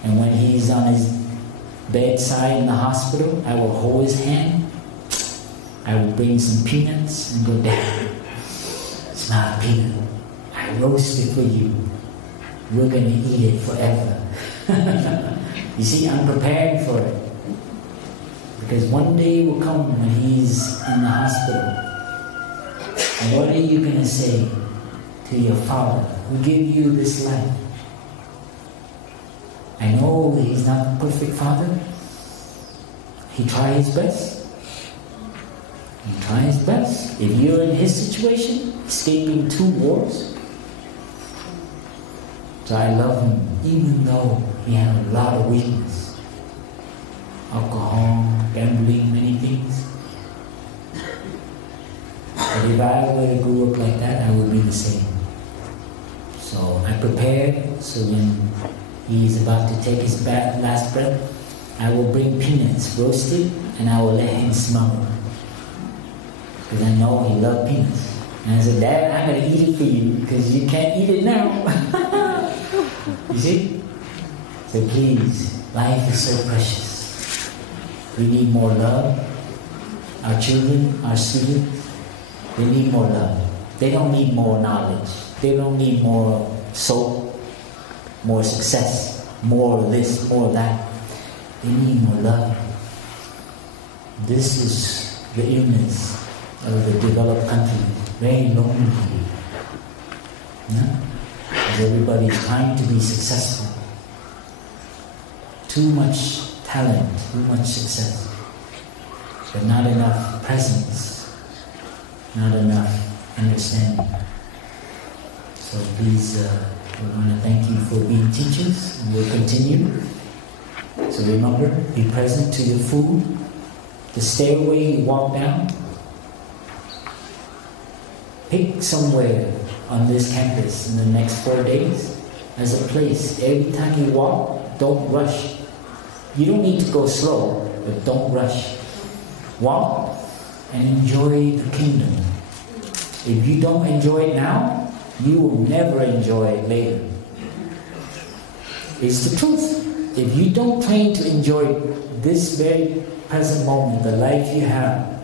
And when he's on his bedside in the hospital, I will hold his hand. I will bring some peanuts and go, Dad, it's not a peanut. I roasted for you. We're going to eat it forever. You see, I'm preparing for it. Because one day will come when he's in the hospital. And what are you going to say to your Father who gave you this life? I know he's not the perfect Father. He tried his best. He tried his best. If you're in his situation, escaping 2 wars, so I love him even though he had a lot of weakness. Alcohol, gambling, many things. But if I were to grow up like that, I would be the same. So I prepared, so when he's about to take his last breath, I will bring peanuts roasted and I will let him smell it. Because I know he loves peanuts. And I said, Dad, I'm going to eat it for you because you can't eat it now. You see? So please, life is so precious. We need more love. Our children, our students, they need more love. They don't need more knowledge. They don't need more soap, more success, more this, more that. They need more love. This is the illness of the developed countries. Very lonely. Yeah? Because everybody's trying to be successful. Too much talent, too much success, but not enough presence, not enough understanding. So please, we want to thank you for being teachers, and we'll continue. So remember, be present to your food, the stairway you walk down. Pick somewhere on this campus in the next 4 days as a place. Every time you walk, don't rush. You don't need to go slow, but don't rush. Walk and enjoy the kingdom. If you don't enjoy it now, you will never enjoy it later. It's the truth. If you don't train to enjoy this very present moment, the life you have,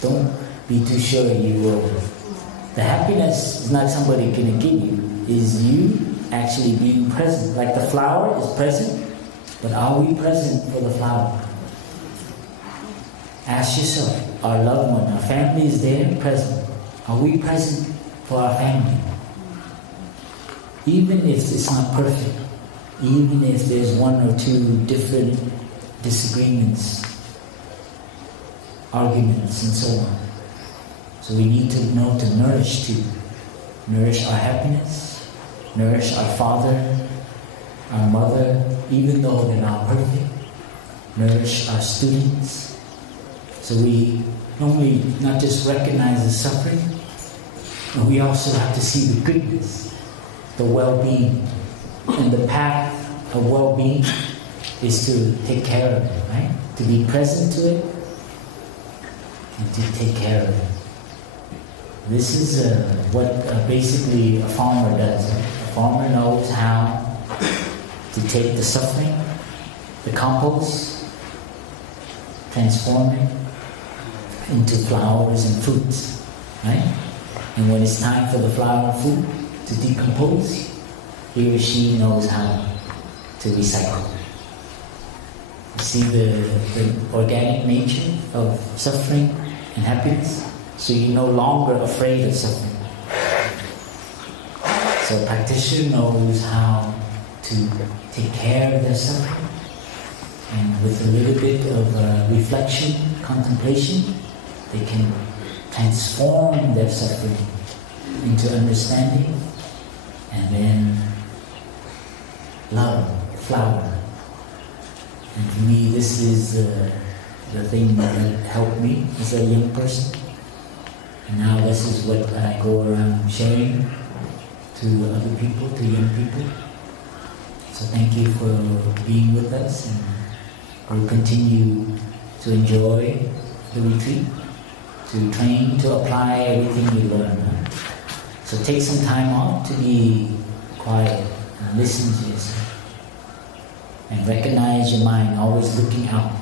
don't be too sure you will. The happiness is not somebody going to give you. Is you actually being present. Like the flower is present, but are we present for the flower? Ask yourself, our loved one, our family is there, present. Are we present for our family? Even if it's not perfect, even if there's 1 or 2 different disagreements, arguments, and so on. So we need to know to nourish too. Nourish our happiness, nourish our father, our mother, even though they're not perfect. Nourish our students. So we normally not just recognize the suffering, but we also have to see the goodness, the well-being. And the path of well-being is to take care of it, right? To be present to it and to take care of it. This is what basically a farmer does. Right? A farmer knows how to take the suffering, the compost, transform it into flowers and fruits, right? And when it's time for the flower and fruit to decompose, he or she knows how to recycle. You see the organic nature of suffering and happiness? So you're no longer afraid of suffering. So a practitioner knows how to take care of their suffering, and with a little bit of reflection, contemplation, they can transform their suffering into understanding, and then love, flower. And for me, this is the thing that helped me as a young person. And now this is what I go around sharing to other people, to young people. So thank you for being with us, and we'll continue to enjoy the retreat, to train, to apply everything you learn. So take some time off to be quiet and listen to yourself. And recognize your mind always looking out.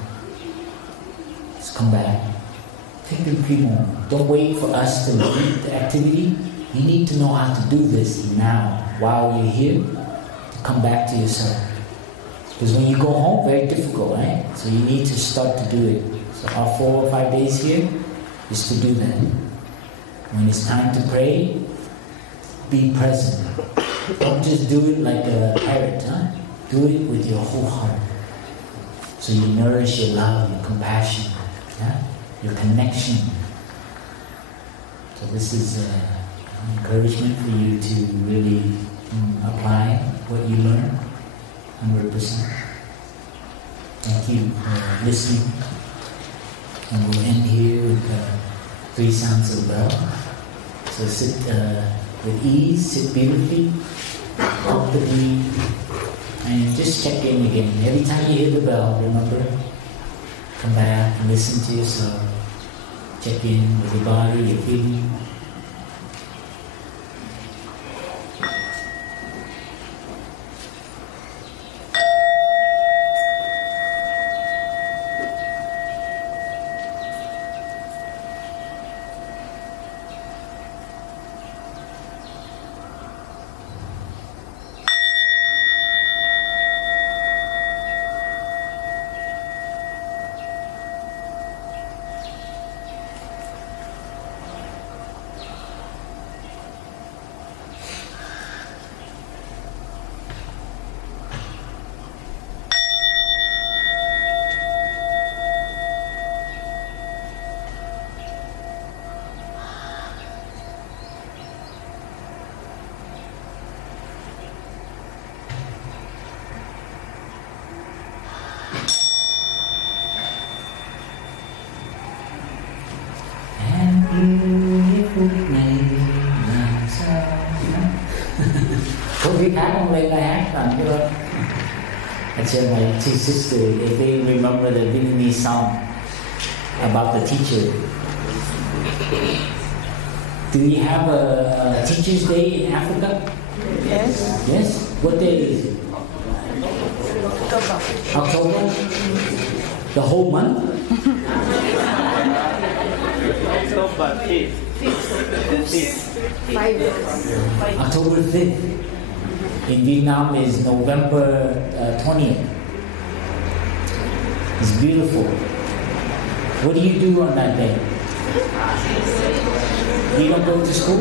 Just come back. Take the few moments. Don't wait for us to lead the activity. You need to know how to do this now, while you're here, to come back to yourself. Because when you go home, very difficult, right? So you need to start to do it. So our 4 or 5 days here is to do that. When it's time to pray, be present. Don't just do it like a parrot, huh? Do it with your whole heart. So you nourish your love, your compassion, your connection. So this is an encouragement for you to really apply what you learn 100%. Thank you for listening. And we'll end here with 3 sounds of the bell. So sit with ease, sit beautifully, comfortably, and just check in again. Every time you hear the bell, remember, come back and listen to yourself. Check in with your body, your feeling. My 2 sisters, if they remember the Vietnamese song about the teacher. Do you have a Teacher's Day in Africa? Yes. Yes? What day is it? October? The whole month? October 5th. October 5th. In Vietnam is November 20th. It's beautiful. What do you do on that day? You don't go to school?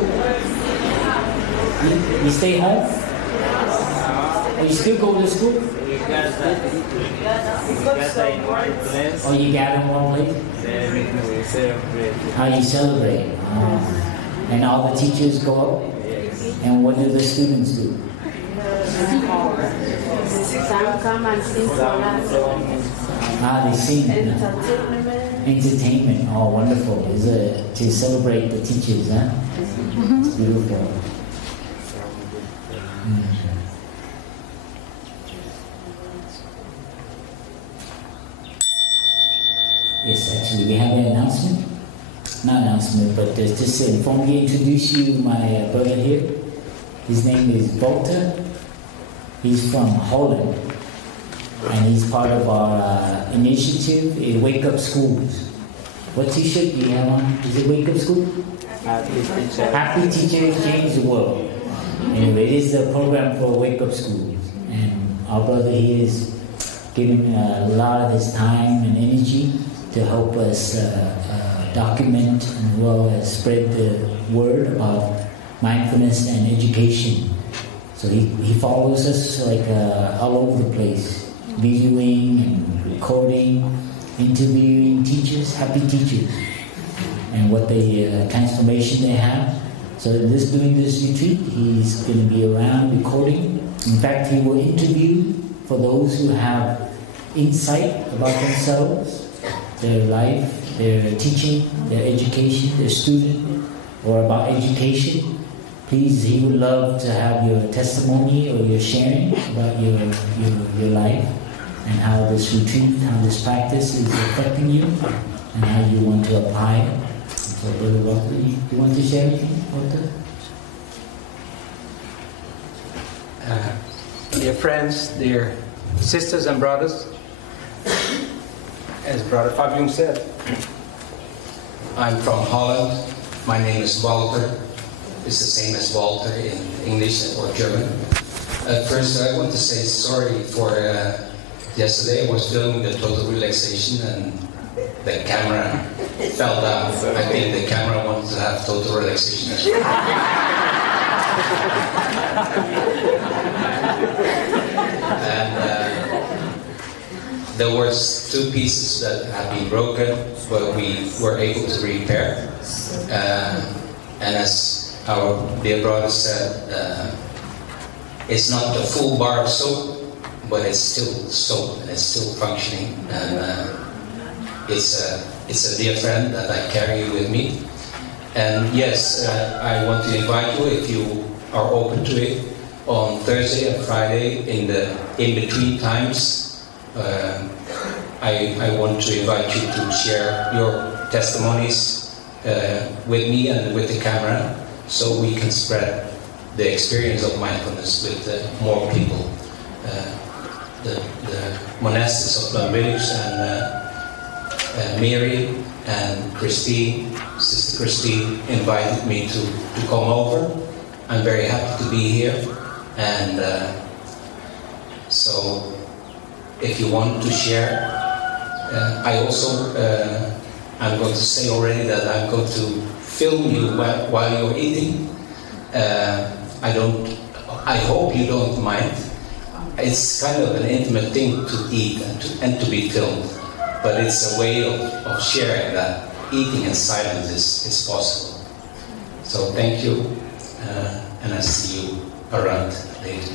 You stay home? Or you still go to school? We gather in one place. Or you gather in one place? Then we celebrate. How you celebrate? And all the teachers go up? Yes. And what do the students do? Some come and sing for us. They sing. Entertainment. Entertainment. Oh, wonderful. Is it to celebrate the teachers, huh? It's beautiful. Yes, actually, we have an announcement. Not announcement, but just to inform you, introduce you my brother here. His name is Walter. He's from Holland. And he's part of our initiative, Wake Up Schools. What t-shirt do you have on? Is it Wake Up School? Happy teacher. Happy Teachers Change the World. Anyway, it is a program for Wake Up Schools. And our brother here is giving a lot of his time and energy to help us document as well as spread the word about mindfulness and education. So he follows us like all over the place, videoing and recording, interviewing teachers, happy teachers, and what the transformation they have. So during this retreat, he's going to be around recording. In fact, he will interview for those who have insight about themselves, their life, their teaching, their education, their student, or about education. Please, he would love to have your testimony or your sharing about your life. and how this retreat, how this practice is affecting you, and how you want to apply it. So, Brother Walter, you want to share anything about that? Dear friends, dear sisters and brothers, as Brother Phap Dung said, I'm from Holland. My name is Walter. It's the same as Walter in English or German. First, I want to say sorry for yesterday. I was filming the total relaxation and the camera fell down. I think the camera wanted to have total relaxation as well. And there was 2 pieces that had been broken, but we were able to repair. And as our dear brother said, it's not the full bar of soap, but it's still soap and it's still functioning. And it's a dear friend that I carry with me. And yes, I want to invite you, if you are open to it, on Thursday and Friday in the in-between times. I want to invite you to share your testimonies with me and with the camera, so we can spread the experience of mindfulness with more people. The monastics of Plum Village and Mary and Christine, Sister Christine, invited me to come over. I'm very happy to be here, and so if you want to share, I also I'm going to say already that I'm going to film you while you're eating. I hope you don't mind. It's kind of an intimate thing to eat and to be filmed, but it's a way of sharing that eating in silence is possible. So thank you, and I see you around later.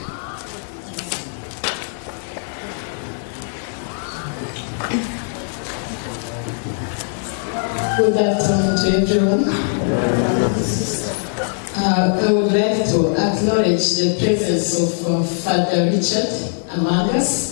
Good afternoon to everyone. I would like to acknowledge the presence of Father Richard among us.